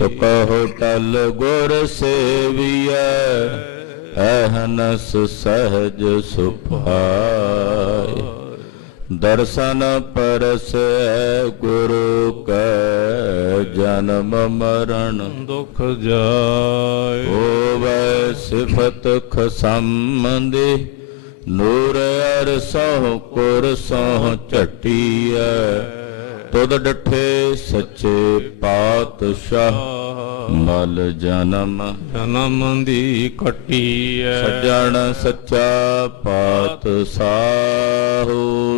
ਸੋ ਕਹੋ ਟਲ ਗੁਰ ਸੇਵੀਐ ਅਹਨਸ ਸਹਜ ਸੁਭਾਇ। ਦਰਸ਼ਨ ਪਰਸੈ ਗੁਰੂ ਕੈ ਜਨਮ ਮਰਨ ਦੁਖ ਜਾਇ। ਹੋਵੈ ਸਿਫਤ ਖਸੰਮਦੀ ਨੂਰ ਅਰਸਹੁ ਕੁਰਸਹੁ ਝਟੀਐ। ਤੁਧ ਡਠੇ ਸੱਚੇ ਪਾਤਸ਼ਾਹ ਮਲ ਜਨਮ ਜਨਮ ਦੀ ਕਟੀਐ। ਸੱਜਣ ਸੱਚਾ ਪਾਤਸ਼ਾਹੁ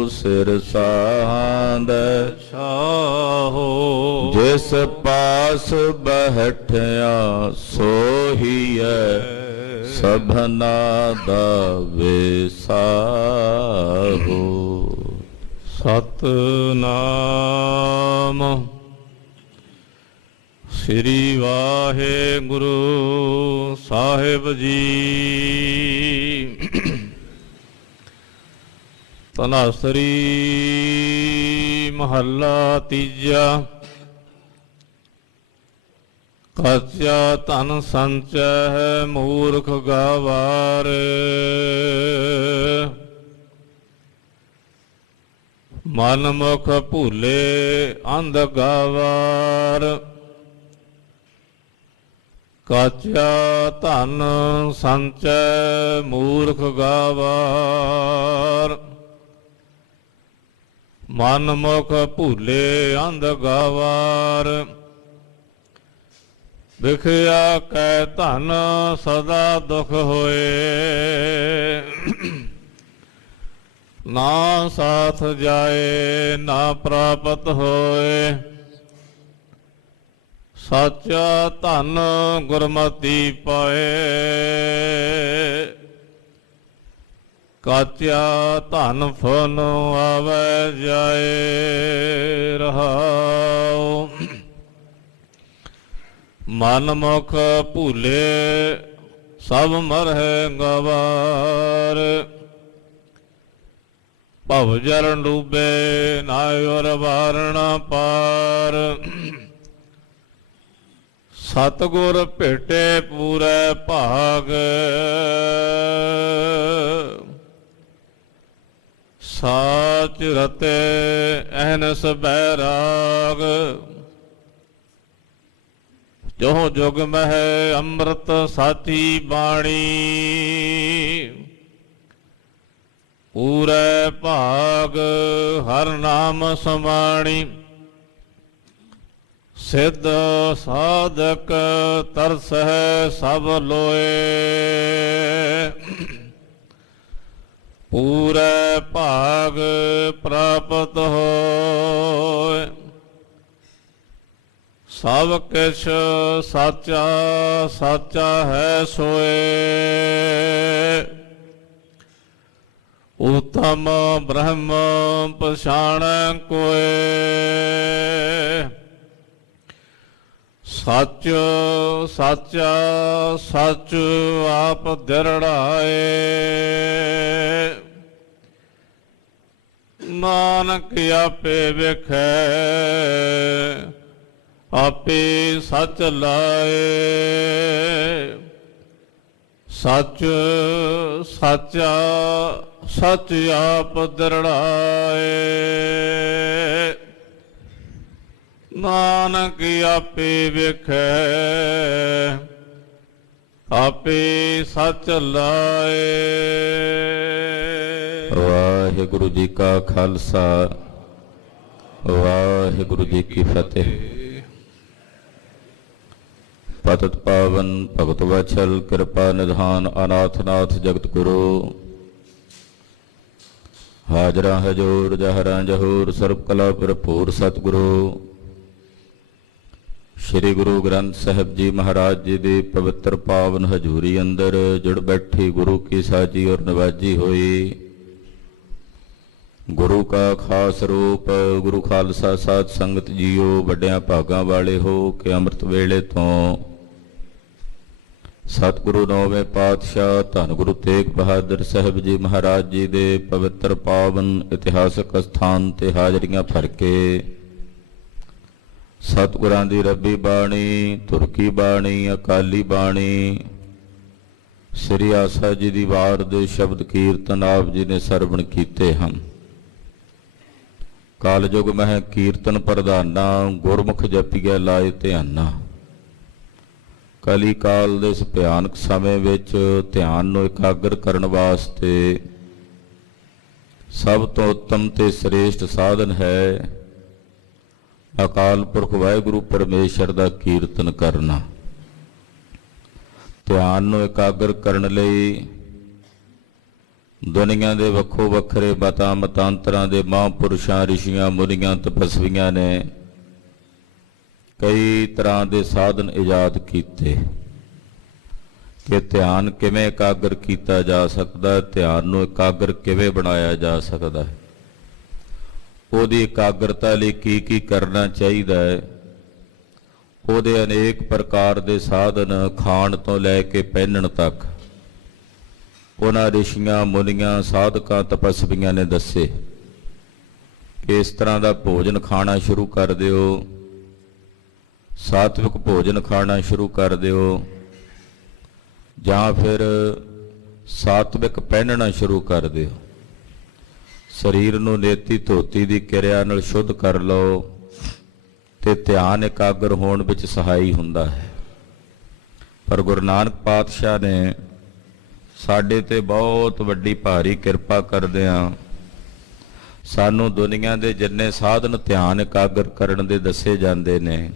ਸਿਰ ਸਾਂਦੈ ਸਾਹੋ। ਜਿਸ ਪਾਸ ਬਹਿਠਿਆ ਸੋਹੀਐ ਸਭਨਾ ਦਾ ਵਿਸਾਹੋ। ਸਤਿਨਾਮ ਸ੍ਰੀ ਵਾਹਿਗੁਰੂ ਸਾਹਿਬ ਜੀ। ਤਨਾਸਰੀ ਮਹੱਲਾ ਤੀਜਾ। ਕਾਚਾ ਧਨ ਸੰਚੈ ਮੂਰਖ ਗਾਵਾਰ। ਮਨ ਮੁਖ ਭੂਲੇ ਅੰਧ ਗਾਵਾਰ। ਕਾਚਾ ਧਨ ਸੰਚੈ ਮੂਰਖ ਗਾਵਾਰ। ਮਨ ਮੁਖ ਭੂਲੇ ਅੰਧ ਗਾਵਾਰ। ਵਿਖਿਆ ਕੈ ਧਨ ਸਦਾ ਦੁਖ ਹੋਏ। ਨਾ ਸਾਥ ਜਾਏ ਨਾ ਪ੍ਰਾਪਤ ਹੋਏ। ਸਾਚਾ ਧਨ ਗੁਰਮਤਿ ਪਾਏ। ਕਾਚਾ ਧਨ ਫਲ ਆਵੈ ਜਾਏ। ਰਹਾਉ ਮਨ ਮੁਖ ਭੂਲੇ ਸਭ ਮਰਹਿ ਗਵਾਰ। ਭਵ ਜਲ ਡੂਬੇ ਨਾਇ ਵਾਰਣ ਪਾਰ। ਸਤਿਗੁਰ ਭੇਟੇ ਪੂਰੇ ਭਾਗ। ਸਾਚ ਰਤੇ ਅਹਨਸ ਬੈਰਾਗ। ਜੋ ਜੁਗ ਮਹਿ ਅੰਮ੍ਰਿਤ ਸਾਚੀ ਬਾਣੀ। ਪੂਰੇ ਭਾਗ ਹਰ ਨਾਮ ਸਮਾਣੀ। ਸਿੱਧ ਸਾਧਕ ਤਰਸਹਿ ਸਭ ਲੋਏ। ਪੂਰੇ ਭਾਗ ਪ੍ਰਾਪਤ ਹੋਏ। ਸਭ ਕਿਛ ਸਾਚਾ ਸਾਚਾ ਹੈ ਸੋਏ। ਉਤਮ ਬ੍ਰਹਮ ਪਛਾਣੈ ਕੋਏ। ਸੱਚ ਸਾਚਾ ਸੱਚ ਆਪ ਦਿਰੜਾਏ। ਨਾਨਕ ਆਪੇ ਵੇਖੈ ਆਪੇ ਸੱਚ ਲਾਏ। ਸੱਚ ਸਾਚਾ ਸੱਚ ਆਪ ਦਿਰੜਾਏ। ਨਾਨਕ ਆਪੇ ਵੇਖੈ ਆਪੇ ਸੱਚ ਲਾਏ। ਵਾਹਿਗੁਰੂ ਜੀ ਕਾ ਖਾਲਸਾ ਵਾਹਿਗੁਰੂ ਜੀ ਕੀ ਫਤਿਹ। ਪਤਿਤ ਪਾਵਨ ਭਗਤ ਵਛਲ ਕਿਰਪਾ ਨਿਧਾਨ ਅਨਾਥ ਨਾਥ ਜਗਤ ਗੁਰੂ। ਹਾਜ਼ਰਾਂ ਹਜੂਰ ਜਹਰਾਂ ਜਹੂਰ ਸਰਬ ਕਲਾ ਭਰਪੂਰ ਸਤਿਗੁਰੂ ਸ਼੍ਰੀ ਗੁਰੂ ਗ੍ਰੰਥ ਸਾਹਿਬ ਜੀ ਮਹਾਰਾਜ ਜੀ ਦੀ ਪਵਿੱਤਰ ਪਾਵਨ ਹਜ਼ੂਰੀ ਅੰਦਰ ਜੁੜ ਬੈਠੀ ਗੁਰੂ ਕੀ ਸਾਜੀ ਔਰ ਨਵਾਜੀ ਹੋਈ ਗੁਰੂ ਕਾ ਖਾਸ ਰੂਪ ਗੁਰੂ ਖਾਲਸਾ ਸਾਧ ਸੰਗਤ ਜੀਓ ਵੱਡਿਆਂ ਭਾਗਾਂ ਵਾਲੇ ਹੋ ਕਿ ਅੰਮ੍ਰਿਤ ਵੇਲੇ ਤੋਂ ਸਤਿਗੁਰੂ ਨੌਵੇਂ ਪਾਤਸ਼ਾਹ ਧੰਨ ਗੁਰੂ ਤੇਗ ਬਹਾਦਰ ਸਾਹਿਬ ਜੀ ਮਹਾਰਾਜ ਜੀ ਦੇ ਪਵਿੱਤਰ ਪਾਵਨ ਇਤਿਹਾਸਕ ਸਥਾਨ ਤੇ ਹਾਜ਼ਰੀਆਂ ਭਰ ਕੇ ਸਤਿਗੁਰਾਂ ਦੀ ਰੱਬੀ ਬਾਣੀ, ਧੁਰ ਕੀ ਬਾਣੀ, ਅਕਾਲੀ ਬਾਣੀ, ਸ੍ਰੀ ਆਸਾ ਜੀ ਦੀ ਵਾਰ ਦੇ ਸ਼ਬਦ ਕੀਰਤਨ ਆਪ ਜੀ ਨੇ ਸਰਵਣ ਕੀਤੇ ਹਨ। ਕਾਲਯੁਗ ਮਹਿ ਕੀਰਤਨ ਪ੍ਰਧਾਨਾ, ਗੁਰਮੁਖ ਜਪੀਐ ਲਾਏ ਧਿਆਨਾ। ਕਲੀ ਕਾਲ ਦੇ ਇਸ ਭਿਆਨਕ ਸਮੇਂ ਵਿੱਚ ਧਿਆਨ ਨੂੰ ਇਕਾਗਰ ਕਰਨ ਵਾਸਤੇ ਸਭ ਤੋਂ ਉੱਤਮ ਤੇ ਸ੍ਰੇਸ਼ਟ ਸਾਧਨ ਹੈ ਅਕਾਲ ਪੁਰਖ ਵਾਹਿਗੁਰੂ ਪਰਮੇਸ਼ਰ ਦਾ ਕੀਰਤਨ ਕਰਨਾ। ਧਿਆਨ ਨੂੰ ਇਕਾਗਰ ਕਰਨ ਲਈ ਦੁਨੀਆ ਦੇ ਵੱਖੋ ਵੱਖਰੇ ਮਤਾਂ ਮਤਾਂਤਰਾਂ ਦੇ ਮਹਾਂਪੁਰਸ਼ਾਂ, ਰਿਸ਼ੀਆਂ, ਮੁਨੀਆਂ, ਤਪਸਵੀਆਂ ਨੇ ਕਈ ਤਰ੍ਹਾਂ ਦੇ ਸਾਧਨ ਇਜਾਦ ਕੀਤੇ ਕਿ ਧਿਆਨ ਕਿਵੇਂ ਇਕਾਗਰ ਕੀਤਾ ਜਾ ਸਕਦਾ, ਧਿਆਨ ਨੂੰ ਇਕਾਗਰ ਕਿਵੇਂ ਬਣਾਇਆ ਜਾ ਸਕਦਾ ਹੈ, ਉਹਦੀ ਇਕਾਗਰਤਾ ਲਈ ਕੀ ਕੀ ਕਰਨਾ ਚਾਹੀਦਾ ਹੈ। ਉਹਦੇ ਅਨੇਕ ਪ੍ਰਕਾਰ ਦੇ ਸਾਧਨ ਖਾਣ ਤੋਂ ਲੈ ਕੇ ਪਹਿਨਣ ਤੱਕ ਉਹਨਾਂ ਰਿਸ਼ੀਆਂ, ਮੁਨੀਆਂ, ਸਾਧਕਾਂ, ਤਪਸਵੀਆਂ ਨੇ ਦੱਸੇ ਕਿ ਇਸ ਤਰ੍ਹਾਂ ਦਾ ਭੋਜਨ ਖਾਣਾ ਸ਼ੁਰੂ ਕਰ ਦਿਓ, ਸਾਤਵਿਕ ਭੋਜਨ ਖਾਣਾ ਸ਼ੁਰੂ ਕਰ ਦਿਓ, ਜਾਂ ਫਿਰ ਸਾਤਵਿਕ ਪਹਿਨਣਾ ਸ਼ੁਰੂ ਕਰ ਦਿਓ। ਸਰੀਰ ਨੂੰ ਨੇਤੀ ਧੋਤੀ ਦੀ ਕਿਰਿਆ ਨਾਲ ਸ਼ੁੱਧ ਕਰ ਲਓ ਤੇ ਧਿਆਨ ਇਕਾਗਰ ਹੋਣ ਵਿੱਚ ਸਹਾਈ ਹੁੰਦਾ ਹੈ। ਪਰ ਗੁਰੂ ਨਾਨਕ ਪਾਤਸ਼ਾਹ ਨੇ ਸਾਡੇ ਤੇ ਬਹੁਤ ਵੱਡੀ ਭਾਰੀ ਕਿਰਪਾ ਕਰਦਿਆਂ ਸਾਨੂੰ ਦੁਨੀਆ ਦੇ ਜਿੰਨੇ ਸਾਧਨ ਧਿਆਨ ਇਕਾਗਰ ਕਰਨ ਦੇ ਦੱਸੇ ਜਾਂਦੇ ਨੇ,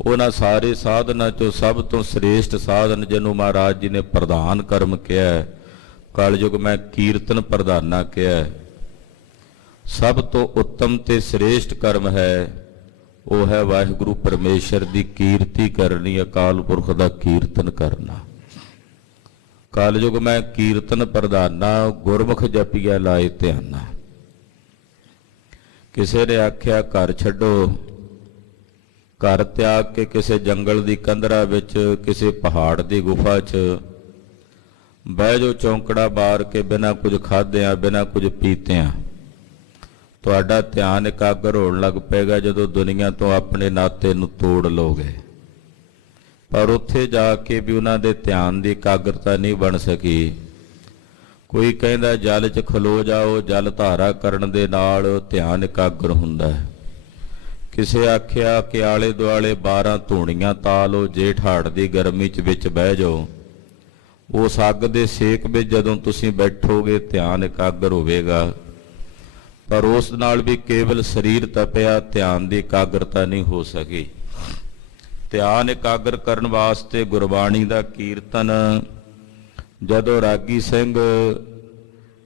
ਉਹਨਾਂ ਸਾਰੇ ਸਾਧਨਾਂ ਚੋਂ ਸਭ ਤੋਂ ਸ੍ਰੇਸ਼ਟ ਸਾਧਨ ਜਿਹਨੂੰ ਮਹਾਰਾਜ ਜੀ ਨੇ ਪ੍ਰਧਾਨ ਕਰਮ ਕਿਹਾ, ਕਲਯੁਗ ਮੈਂ ਕੀਰਤਨ ਪ੍ਰਧਾਨਾ ਕਿਹਾ, ਸਭ ਤੋਂ ਉੱਤਮ ਤੇ ਸ੍ਰੇਸ਼ਟ ਕਰਮ ਹੈ ਉਹ ਹੈ ਵਾਹਿਗੁਰੂ ਪਰਮੇਸ਼ਰ ਦੀ ਕੀਰਤੀ ਕਰਨੀ, ਅਕਾਲ ਪੁਰਖ ਦਾ ਕੀਰਤਨ ਕਰਨਾ। ਕਲਯੁਗ ਮੈਂ ਕੀਰਤਨ ਪ੍ਰਧਾਨਾ, ਗੁਰਮੁਖ ਜਪੀਐ ਲਾਏ ਧਿਆਨਾ। ਕਿਸੇ ਨੇ ਆਖਿਆ ਘਰ ਛੱਡੋ, ਘਰ ਤਿਆਗ ਕੇ ਕਿਸੇ ਜੰਗਲ ਦੀ ਕੰਦਰਾ ਵਿੱਚ, ਕਿਸੇ ਪਹਾੜ ਦੀ ਗੁਫਾ 'ਚ ਬਹਿ ਜਾਓ ਚੌਂਕੜਾ ਬਾਰ ਕੇ, ਬਿਨਾਂ ਕੁਝ ਖਾਧਿਆਂ ਬਿਨਾਂ ਕੁਝ ਪੀਤਿਆਂ। ਤੁਹਾਡਾ ਧਿਆਨ ਇਕਾਗਰ ਹੋਣ ਲੱਗ ਪਏਗਾ ਜਦੋਂ ਦੁਨੀਆ ਤੋਂ ਆਪਣੇ ਨਾਤੇ ਨੂੰ ਤੋੜ ਲਓਗੇ। ਪਰ ਉੱਥੇ ਜਾ ਕੇ ਵੀ ਉਹਨਾਂ ਦੇ ਧਿਆਨ ਦੀ ਇਕਾਗਰਤਾ ਨਹੀਂ ਬਣ ਸਕੀ। ਕੋਈ ਕਹਿੰਦਾ ਜਲ 'ਚ ਖਲੋ ਜਾਓ, ਜਲ ਧਾਰਾ ਕਰਨ ਦੇ ਨਾਲ ਧਿਆਨ ਇਕਾਗਰ ਹੁੰਦਾ ਹੈ। ਕਿਸੇ ਆਖਿਆ ਕਿ ਆਲੇ ਦੁਆਲੇ 12 ਧੂਣੀਆਂ ਤਾ ਲਓ, ਜੇਠ ਹਾੜ ਦੀ ਗਰਮੀ 'ਚ ਵਿੱਚ ਬਹਿ ਜਾਓ। ਉਸ ਅੱਗ ਦੇ ਸੇਕ ਵਿੱਚ ਜਦੋਂ ਤੁਸੀਂ ਬੈਠੋਗੇ ਧਿਆਨ ਇਕਾਗਰ ਹੋਵੇਗਾ। ਪਰ ਉਸ ਨਾਲ ਵੀ ਕੇਵਲ ਸਰੀਰ ਤਪਿਆ, ਧਿਆਨ ਦੀ ਇਕਾਗਰਤਾ ਨਹੀਂ ਹੋ ਸਕੀ। ਧਿਆਨ ਇਕਾਗਰ ਕਰਨ ਵਾਸਤੇ ਗੁਰਬਾਣੀ ਦਾ ਕੀਰਤਨ, ਜਦੋਂ ਰਾਗੀ ਸਿੰਘ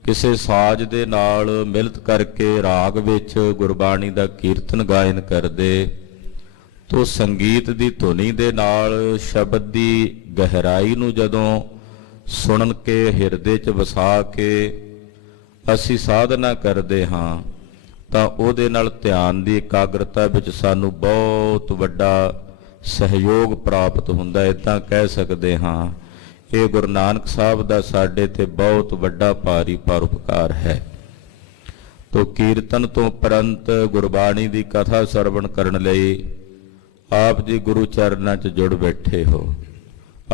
ਕਿਸੇ ਸਾਜ਼ ਦੇ ਨਾਲ ਮਿਲਿਤ ਕਰਕੇ ਰਾਗ ਵਿੱਚ ਗੁਰਬਾਣੀ ਦਾ ਕੀਰਤਨ ਗਾਇਨ ਕਰਦੇ ਤਾਂ ਸੰਗੀਤ ਦੀ ਧੁਨੀ ਦੇ ਨਾਲ ਸ਼ਬਦ ਦੀ ਗਹਿਰਾਈ ਨੂੰ ਜਦੋਂ ਸੁਣ ਕੇ ਹਿਰਦੇ 'ਚ ਵਸਾ ਕੇ ਅਸੀਂ ਸਾਧਨਾ ਕਰਦੇ ਹਾਂ ਤਾਂ ਉਹਦੇ ਨਾਲ ਧਿਆਨ ਦੀ ਇਕਾਗਰਤਾ ਵਿੱਚ ਸਾਨੂੰ ਬਹੁਤ ਵੱਡਾ ਸਹਿਯੋਗ ਪ੍ਰਾਪਤ ਹੁੰਦਾ। ਇੱਦਾਂ ਕਹਿ ਸਕਦੇ ਹਾਂ ਇਹ ਗੁਰੂ ਨਾਨਕ ਸਾਹਿਬ ਦਾ ਸਾਡੇ ਤੇ ਬਹੁਤ ਵੱਡਾ ਭਾਰੀ ਪਰਉਪਕਾਰ ਹੈ। ਤੋ ਕੀਰਤਨ ਤੋਂ ਉਪਰੰਤ ਗੁਰਬਾਣੀ ਦੀ ਕਥਾ ਸਰਵਣ ਕਰਨ ਲਈ ਆਪ ਜੀ ਗੁਰੂ ਚਰਨਾਂ 'ਚ ਜੁੜ ਬੈਠੇ ਹੋ।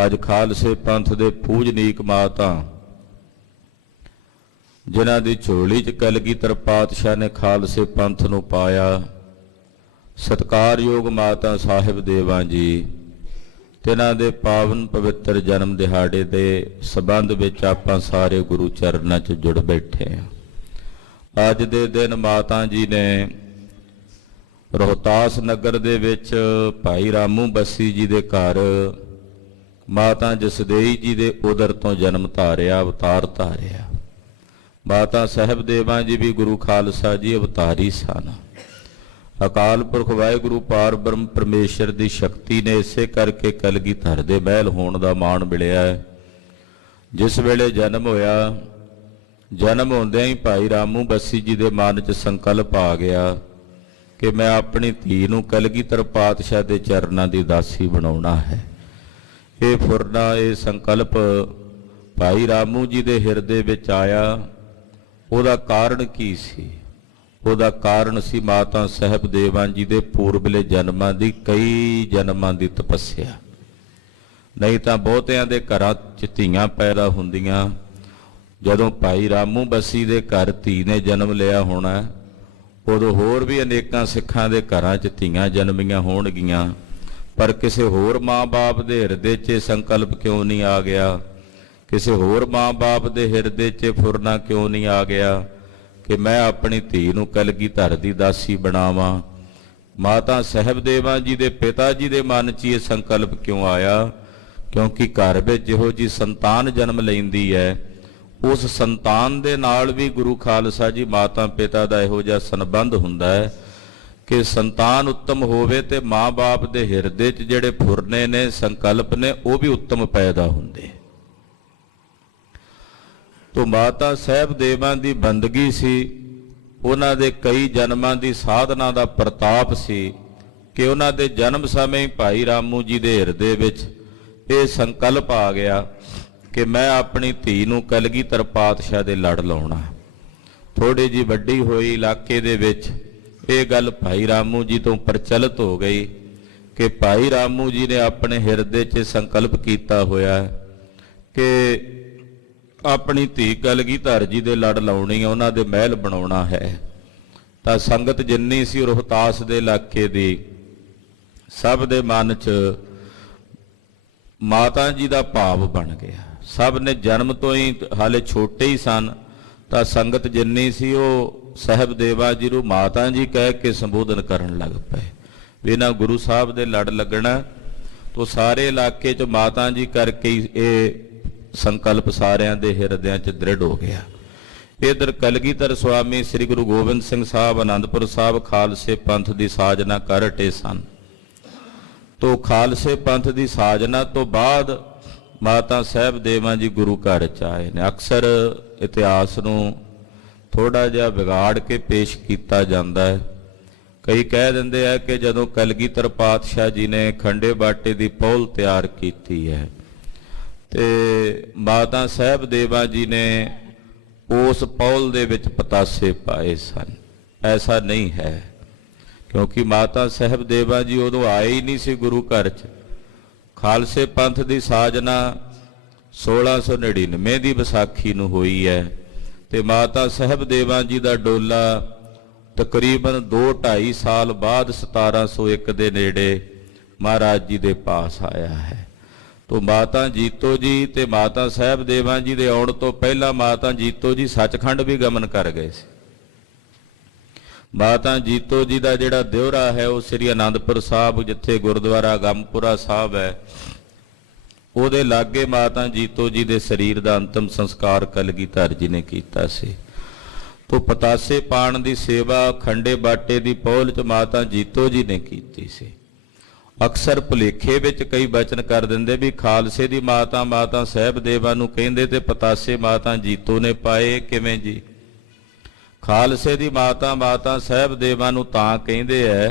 ਅੱਜ ਖਾਲਸੇ ਪੰਥ ਦੇ ਪੂਜਨੀਕ ਮਾਤਾ ਜਿਨ੍ਹਾਂ ਦੀ ਝੋਲੀ 'ਚ ਕਲਗੀਧਰ ਪਾਤਸ਼ਾਹ ਨੇ ਖਾਲਸੇ ਪੰਥ ਨੂੰ ਪਾਇਆ, ਸਤਿਕਾਰਯੋਗ ਮਾਤਾ ਸਾਹਿਬ ਦੇਵਾਂ ਜੀ, ਤਿਨਾਂ ਦੇ ਪਾਵਨ ਪਵਿੱਤਰ ਜਨਮ ਦਿਹਾੜੇ ਦੇ ਸੰਬੰਧ ਵਿੱਚ ਆਪਾਂ ਸਾਰੇ ਗੁਰੂ ਚਰਨਾਂ 'ਚ ਜੁੜ ਬੈਠੇ ਹਾਂ। ਅੱਜ ਦੇ ਦਿਨ ਮਾਤਾ ਜੀ ਨੇ ਰੋਹਤਾਸ ਨਗਰ ਦੇ ਵਿੱਚ ਭਾਈ ਰਾਮੂ ਬੱਸੀ ਜੀ ਦੇ ਘਰ ਮਾਤਾ ਜਸਦੇਈ ਜੀ ਦੇ ਉਦਰ ਤੋਂ ਜਨਮ ਧਾਰਿਆ, ਅਵਤਾਰ ਧਾਰਿਆ। ਮਾਤਾ ਸਾਹਿਬ ਦੇਵਾਂ ਜੀ ਵੀ ਗੁਰੂ ਖਾਲਸਾ ਜੀ ਅਵਤਾਰੀ ਸਨ। ਅਕਾਲ ਪੁਰਖ ਵਾਹਿਗੁਰੂ ਪਾਰ ਬ੍ਰਹਮ ਪਰਮੇਸ਼ਰ ਦੀ ਸ਼ਕਤੀ ਨੇ ਇਸੇ ਕਰਕੇ ਕਲਗੀਧਰ ਦੇ ਮਹਿਲ ਹੋਣ ਦਾ ਮਾਣ ਮਿਲਿਆ ਹੈ। ਜਿਸ ਵੇਲੇ ਜਨਮ ਹੋਇਆ, ਜਨਮ ਹੁੰਦਿਆਂ ਹੀ ਭਾਈ ਰਾਮੂ ਬੱਸੀ ਜੀ ਦੇ ਮਨ 'ਚ ਸੰਕਲਪ ਆ ਗਿਆ ਕਿ ਮੈਂ ਆਪਣੀ ਧੀ ਨੂੰ ਕਲਗੀਧਰ ਪਾਤਸ਼ਾਹ ਦੇ ਚਰਨਾਂ ਦੀ ਦਾਸੀ ਬਣਾਉਣਾ ਹੈ। ਇਹ ਫੁਰਨਾ, ਇਹ ਸੰਕਲਪ ਭਾਈ ਰਾਮੂ ਜੀ ਦੇ ਹਿਰਦੇ ਵਿੱਚ ਆਇਆ। ਉਹਦਾ ਕਾਰਨ ਕੀ ਸੀ? ਉਹਦਾ ਕਾਰਨ ਸੀ ਮਾਤਾ ਸਾਹਿਬ ਦੇਵਾਂ ਜੀ ਦੇ ਪੂਰਬਲੇ ਜਨਮਾਂ ਦੀ, ਕਈ ਜਨਮਾਂ ਦੀ ਤਪੱਸਿਆ। ਨਹੀਂ ਤਾਂ ਬਹੁਤਿਆਂ ਦੇ ਘਰਾਂ 'ਚ ਧੀਆਂ ਪੈਦਾ ਹੁੰਦੀਆਂ। ਜਦੋਂ ਭਾਈ ਰਾਮੂ ਬੱਸੀ ਦੇ ਘਰ ਧੀ ਨੇ ਜਨਮ ਲਿਆ ਹੋਣਾ, ਉਦੋਂ ਹੋਰ ਵੀ ਅਨੇਕਾਂ ਸਿੱਖਾਂ ਦੇ ਘਰਾਂ 'ਚ ਧੀਆਂ ਜਨਮੀਆਂ ਹੋਣਗੀਆਂ, ਪਰ ਕਿਸੇ ਹੋਰ ਮਾਂ-ਬਾਪ ਦੇ ਹਿਰਦੇ 'ਚ ਇਹ ਸੰਕਲਪ ਕਿਉਂ ਨਹੀਂ ਆ ਗਿਆ? ਕਿਸੇ ਹੋਰ ਮਾਂ-ਬਾਪ ਦੇ ਹਿਰਦੇ 'ਚ ਫੁਰਨਾ ਕਿਉਂ ਨਹੀਂ ਆ ਗਿਆ ਕਿ ਮੈਂ ਆਪਣੀ ਧੀ ਨੂੰ ਕਲਗੀਧਰ ਦੀ ਦਾਸੀ ਬਣਾਵਾਂ? ਮਾਤਾ ਸਾਹਿਬ ਦੇਵਾਂ ਜੀ ਦੇ ਪਿਤਾ ਜੀ ਦੇ ਮਨ 'ਚ ਇਹ ਸੰਕਲਪ ਕਿਉਂ ਆਇਆ? ਕਿਉਂਕਿ ਘਰ ਵਿੱਚ ਜਿਹੋ ਜੀ ਸੰਤਾਨ ਜਨਮ ਲੈਂਦੀ ਹੈ, ਉਸ ਸੰਤਾਨ ਦੇ ਨਾਲ ਵੀ ਗੁਰੂ ਖਾਲਸਾ ਜੀ ਮਾਤਾ ਪਿਤਾ ਦਾ ਇਹੋ ਜਿਹਾ ਸੰਬੰਧ ਹੁੰਦਾ ਹੈ ਕਿ ਸੰਤਾਨ ਉੱਤਮ ਹੋਵੇ ਤੇ ਮਾਂ-ਬਾਪ ਦੇ ਹਿਰਦੇ 'ਚ ਜਿਹੜੇ ਫੁਰਨੇ ਨੇ, ਸੰਕਲਪ ਨੇ, ਉਹ ਵੀ ਉੱਤਮ ਪੈਦਾ ਹੁੰਦੇ। ਤੋ ਮਾਤਾ ਸਾਹਿਬ ਦੇਵਾਂ ਦੀ ਬੰਦਗੀ ਸੀ, ਉਹਨਾਂ ਦੇ ਕਈ ਜਨਮਾਂ ਦੀ ਸਾਧਨਾ ਦਾ ਪ੍ਰਤਾਪ ਸੀ ਕਿ ਉਹਨਾਂ ਦੇ ਜਨਮ ਸਮੇਂ ਹੀ ਭਾਈ ਰਾਮੂ ਜੀ ਦੇ ਹਿਰਦੇ ਵਿੱਚ ਇਹ ਸੰਕਲਪ ਆ ਗਿਆ ਕਿ ਮੈਂ ਆਪਣੀ ਧੀ ਨੂੰ ਕਲਗੀਧਰ ਪਾਤਸ਼ਾਹ ਦੇ ਲੜ ਲਾਉਣਾ। ਥੋੜੀ ਜਿਹੀ ਵੱਡੀ ਹੋਈ ਇਲਾਕੇ ਦੇ ਵਿੱਚ ਇਹ ਗੱਲ ਭਾਈ ਰਾਮੂ ਜੀ ਤੋਂ ਪ੍ਰਚਲਿਤ ਹੋ ਗਈ ਕਿ ਭਾਈ ਰਾਮੂ ਜੀ ਨੇ ਆਪਣੇ ਹਿਰਦੇ 'ਚ ਸੰਕਲਪ ਕੀਤਾ ਹੋਇਆ ਕਿ ਆਪਣੀ ਧੀ ਕਲਗੀਧਰ ਜੀ ਦੇ ਲੜ ਲਾਉਣੀ ਹੈ, ਉਹਨਾਂ ਦੇ ਮਹਿਲ ਬਣਾਉਣਾ ਹੈ। ਤਾਂ ਸੰਗਤ ਜਿੰਨੀ ਸੀ ਰੋਹਤਾਸ ਦੇ ਇਲਾਕੇ ਦੀ, ਸਭ ਦੇ ਮਨ 'ਚ ਮਾਤਾ ਜੀ ਦਾ ਭਾਵ ਬਣ ਗਿਆ। ਸਭ ਨੇ ਜਨਮ ਤੋਂ ਹੀ, ਹਾਲੇ ਛੋਟੇ ਹੀ ਸਨ, ਤਾਂ ਸੰਗਤ ਜਿੰਨੀ ਸੀ ਉਹ ਸਾਹਿਬ ਦੇਵਾ ਜੀ ਨੂੰ ਮਾਤਾ ਜੀ ਕਹਿ ਕੇ ਸੰਬੋਧਨ ਕਰਨ ਲੱਗ ਪਏ ਵੀ ਇਹਨਾਂ ਗੁਰੂ ਸਾਹਿਬ ਦੇ ਲੜ ਲੱਗਣਾ। ਤੋਂ ਸਾਰੇ ਇਲਾਕੇ 'ਚ ਮਾਤਾ ਜੀ ਕਰਕੇ ਹੀ ਇਹ ਸੰਕਲਪ ਸਾਰਿਆਂ ਦੇ ਹਿਰਦਿਆਂ 'ਚ ਦ੍ਰਿੜ ਹੋ ਗਿਆ। ਇਧਰ ਕਲਗੀਧਰ ਸੁਆਮੀ ਸ੍ਰੀ ਗੁਰੂ ਗੋਬਿੰਦ ਸਿੰਘ ਸਾਹਿਬ ਅਨੰਦਪੁਰ ਸਾਹਿਬ ਖਾਲਸੇ ਪੰਥ ਦੀ ਸਾਜਨਾ ਕਰ ਹਟੇ ਸਨ। ਤੋ ਖਾਲਸੇ ਪੰਥ ਦੀ ਸਾਜਨਾ ਤੋਂ ਬਾਅਦ ਮਾਤਾ ਸਾਹਿਬ ਦੇਵਾਂ ਜੀ ਗੁਰੂ ਘਰ 'ਚ ਆਏ ਨੇ। ਅਕਸਰ ਇਤਿਹਾਸ ਨੂੰ ਥੋੜਾ ਜਿਹਾ ਵਿਗਾੜ ਕੇ ਪੇਸ਼ ਕੀਤਾ ਜਾਂਦਾ ਹੈ। ਕਈ ਕਹਿ ਦਿੰਦੇ ਆ ਕਿ ਜਦੋਂ ਕਲਗੀਧਰ ਪਾਤਸ਼ਾਹ ਜੀ ਨੇ ਖੰਡੇ ਬਾਟੇ ਦੀ ਪੌਲ ਤਿਆਰ ਕੀਤੀ ਹੈ ਤੇ ਮਾਤਾ ਸਾਹਿਬ ਦੇਵਾਂ ਜੀ ਨੇ ਉਸ ਪੌਲ ਦੇ ਵਿੱਚ ਪਤਾਸੇ ਪਾਏ ਸਨ। ਐਸਾ ਨਹੀਂ ਹੈ, ਕਿਉਂਕਿ ਮਾਤਾ ਸਾਹਿਬ ਦੇਵਾਂ ਜੀ ਉਦੋਂ ਆਏ ਹੀ ਨਹੀਂ ਸੀ ਗੁਰੂ ਘਰ 'ਚ। ਖਾਲਸੇ ਪੰਥ ਦੀ ਸਾਜਨਾ 1699 ਦੀ ਵਿਸਾਖੀ ਨੂੰ ਹੋਈ ਹੈ ਤੇ ਮਾਤਾ ਸਾਹਿਬ ਦੇਵਾਂ ਜੀ ਦਾ ਡੋਲਾ ਤਕਰੀਬਨ 2-2.5 ਸਾਲ ਬਾਅਦ 1701 ਦੇ ਨੇੜੇ ਮਹਾਰਾਜ ਜੀ ਦੇ ਪਾਸ ਆਇਆ ਹੈ। ਤੋ ਮਾਤਾ ਜੀਤੋ ਜੀ ਤੇ ਮਾਤਾ ਸਾਹਿਬ ਦੇਵਾਂ ਜੀ ਦੇ ਆਉਣ ਤੋਂ ਪਹਿਲਾਂ ਮਾਤਾ ਜੀਤੋ ਜੀ ਸੱਚਖੰਡ ਵੀ ਗਮਨ ਕਰ ਗਏ ਸੀ। ਮਾਤਾ ਜੀਤੋ ਜੀ ਦਾ ਜਿਹੜਾ ਦਿਉਰਾ ਹੈ ਉਹ ਸ੍ਰੀ ਅਨੰਦਪੁਰ ਸਾਹਿਬ, ਜਿੱਥੇ ਗੁਰਦੁਆਰਾ ਗਮਪੁਰਾ ਸਾਹਿਬ ਹੈ, ਉਹਦੇ ਲਾਗੇ ਮਾਤਾ ਜੀਤੋ ਜੀ ਦੇ ਸਰੀਰ ਦਾ ਅੰਤਮ ਸੰਸਕਾਰ ਕਲਗੀਧਰ ਜੀ ਨੇ ਕੀਤਾ ਸੀ। ਤੋ ਪਤਾਸੇ ਪਾਣ ਦੀ ਸੇਵਾ ਖੰਡੇ ਬਾਟੇ ਦੀ ਪੌਲ 'ਚ ਮਾਤਾ ਜੀਤੋ ਜੀ ਨੇ ਕੀਤੀ ਸੀ। ਅਕਸਰ ਭੁਲੇਖੇ ਵਿੱਚ ਕਈ ਬਚਨ ਕਰ ਦਿੰਦੇ ਵੀ ਖਾਲਸੇ ਦੀ ਮਾਤਾ ਮਾਤਾ ਸਾਹਿਬ ਦੇਵਾਂ ਨੂੰ ਕਹਿੰਦੇ ਤੇ ਪਤਾਸੇ ਮਾਤਾ ਜੀਤੋ ਨੇ ਪਾਏ। ਕਿਵੇਂ ਜੀ? ਖਾਲਸੇ ਦੀ ਮਾਤਾ ਮਾਤਾ ਸਾਹਿਬ ਦੇਵਾਂ ਨੂੰ ਤਾਂ ਕਹਿੰਦੇ ਐ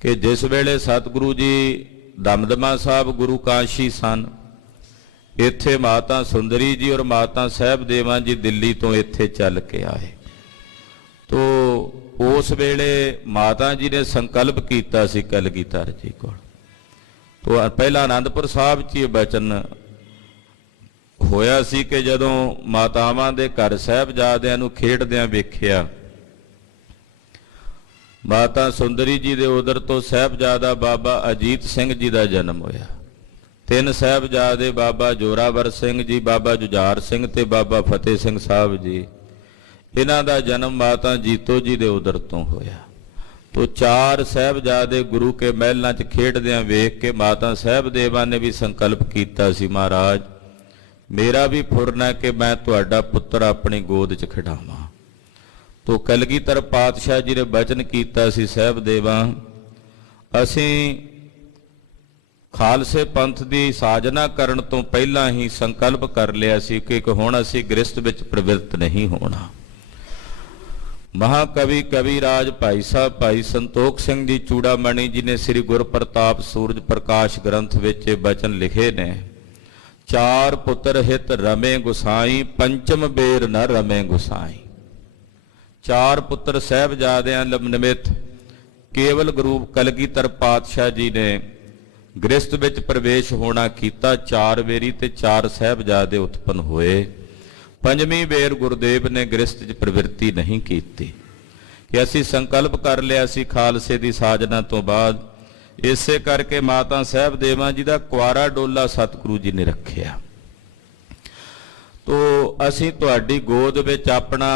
ਕਿ ਜਿਸ ਵੇਲੇ ਸਤਿਗੁਰੂ ਜੀ ਦਮਦਮਾ ਸਾਹਿਬ ਗੁਰੂ ਕਾਸ਼ੀ ਸਨ, ਇੱਥੇ ਮਾਤਾ ਸੁੰਦਰੀ ਜੀ ਔਰ ਮਾਤਾ ਸਾਹਿਬ ਦੇਵਾਂ ਜੀ ਦਿੱਲੀ ਤੋਂ ਇੱਥੇ ਚੱਲ ਕੇ ਆਏ। ਤੋ ਉਸ ਵੇਲੇ ਮਾਤਾ ਜੀ ਨੇ ਸੰਕਲਪ ਕੀਤਾ ਸੀ ਕਲਗੀਧਰ ਜੀ ਕੋਲ। ਤੋ ਪਹਿਲਾਂ ਆਨੰਦਪੁਰ ਸਾਹਿਬ 'ਚ ਇਹ ਬਚਨ ਹੋਇਆ ਸੀ ਕਿ ਜਦੋਂ ਮਾਤਾਵਾਂ ਦੇ ਘਰ ਸਾਹਿਬਜ਼ਾਦਿਆਂ ਨੂੰ ਖੇਡਦਿਆਂ ਵੇਖਿਆ, ਮਾਤਾ ਸੁੰਦਰੀ ਜੀ ਦੇ ਉਦਰ ਤੋਂ ਸਾਹਿਬਜ਼ਾਦਾ ਬਾਬਾ ਅਜੀਤ ਸਿੰਘ ਜੀ ਦਾ ਜਨਮ ਹੋਇਆ। 3 ਸਾਹਿਬਜ਼ਾਦੇ ਬਾਬਾ ਜੋਰਾਵਰ ਸਿੰਘ ਜੀ, ਬਾਬਾ ਜੁਝਾਰ ਸਿੰਘ ਤੇ ਬਾਬਾ ਫਤਿਹ ਸਿੰਘ ਸਾਹਿਬ ਜੀ, ਇਹਨਾਂ ਦਾ ਜਨਮ ਮਾਤਾ ਜੀਤੋ ਜੀ ਦੇ ਉਦਰ ਤੋਂ ਹੋਇਆ। ਤੋ 4 ਸਾਹਿਬਜ਼ਾਦੇ ਗੁਰੂ ਕੇ ਮਹਿਲਾਂ 'ਚ ਖੇਡਦਿਆਂ ਵੇਖ ਕੇ ਮਾਤਾ ਸਾਹਿਬ ਦੇਵਾਂ ਨੇ ਵੀ ਸੰਕਲਪ ਕੀਤਾ ਸੀ, ਮਹਾਰਾਜ ਮੇਰਾ ਵੀ ਫੁਰਨਾ ਕਿ ਮੈਂ ਤੁਹਾਡਾ ਪੁੱਤਰ ਆਪਣੀ ਗੋਦ 'ਚ ਖਿਡਾਵਾਂ। ਤੋ ਕਲਗੀਧਰ ਪਾਤਸ਼ਾਹ ਜੀ ਨੇ ਬਚਨ ਕੀਤਾ ਸੀ, ਸਾਹਿਬ ਦੇਵਾਂ ਅਸੀਂ ਖਾਲਸੇ ਪੰਥ ਦੀ ਸਾਜਨਾ ਕਰਨ ਤੋਂ ਪਹਿਲਾਂ ਹੀ ਸੰਕਲਪ ਕਰ ਲਿਆ ਸੀ ਕਿ ਹੁਣ ਅਸੀਂ ਗ੍ਰਸਥ ਵਿੱਚ ਪ੍ਰਵਿਰਤ ਨਹੀਂ ਹੋਣਾ। ਮਹਾਕਵੀ ਕਵੀ ਰਾਜ ਭਾਈ ਸਾਹਿਬ ਭਾਈ ਸੰਤੋਖ ਸਿੰਘ ਜੀ ਚੂੜਾਮਣੀ ਜੀ ਨੇ ਸ੍ਰੀ ਗੁਰਪ੍ਰਤਾਪ ਸੂਰਜ ਪ੍ਰਕਾਸ਼ ਗ੍ਰੰਥ ਵਿੱਚ ਇਹ ਬਚਨ ਲਿਖੇ ਨੇ, 4 ਪੁੱਤਰ ਹਿਤ ਰਮੇ ਗੁਸਾਈ, ਪੰਚਮ ਬੇਰ ਨ ਰਮੇ ਗੁਸਾਈ। ਚਾਰ ਪੁੱਤਰ ਸਾਹਿਬਜ਼ਾਦਿਆਂ ਨਿਮਿਤ ਕੇਵਲ ਗੁਰੂ ਕਲਗੀਧਰ ਪਾਤਸ਼ਾਹ ਜੀ ਨੇ ਗ੍ਰਸਥ ਵਿੱਚ ਪ੍ਰਵੇਸ਼ ਹੋਣਾ ਕੀਤਾ। 4 ਵੇਰੀ ਤੇ 4 ਸਾਹਿਬਜ਼ਾਦੇ ਉਤਪੰਨ ਹੋਏ। ਪੰਜਵੀਂ ਵੇਰ ਗੁਰਦੇਵ ਨੇ ਗ੍ਰਸਥ 'ਚ ਪ੍ਰਵਿਰਤੀ ਨਹੀਂ ਕੀਤੀ ਕਿ ਅਸੀਂ ਸੰਕਲਪ ਕਰ ਲਿਆ ਸੀ ਖਾਲਸੇ ਦੀ ਸਾਜਨਾ ਤੋਂ ਬਾਅਦ। ਇਸੇ ਕਰਕੇ ਮਾਤਾ ਸਾਹਿਬ ਦੇਵਾਂ ਜੀ ਦਾ ਕੁਆਰਾ ਡੋਲਾ ਸਤਿਗੁਰੂ ਜੀ ਨੇ ਰੱਖਿਆ। ਤੋ ਅਸੀਂ ਤੁਹਾਡੀ ਗੋਦ ਵਿੱਚ ਆਪਣਾ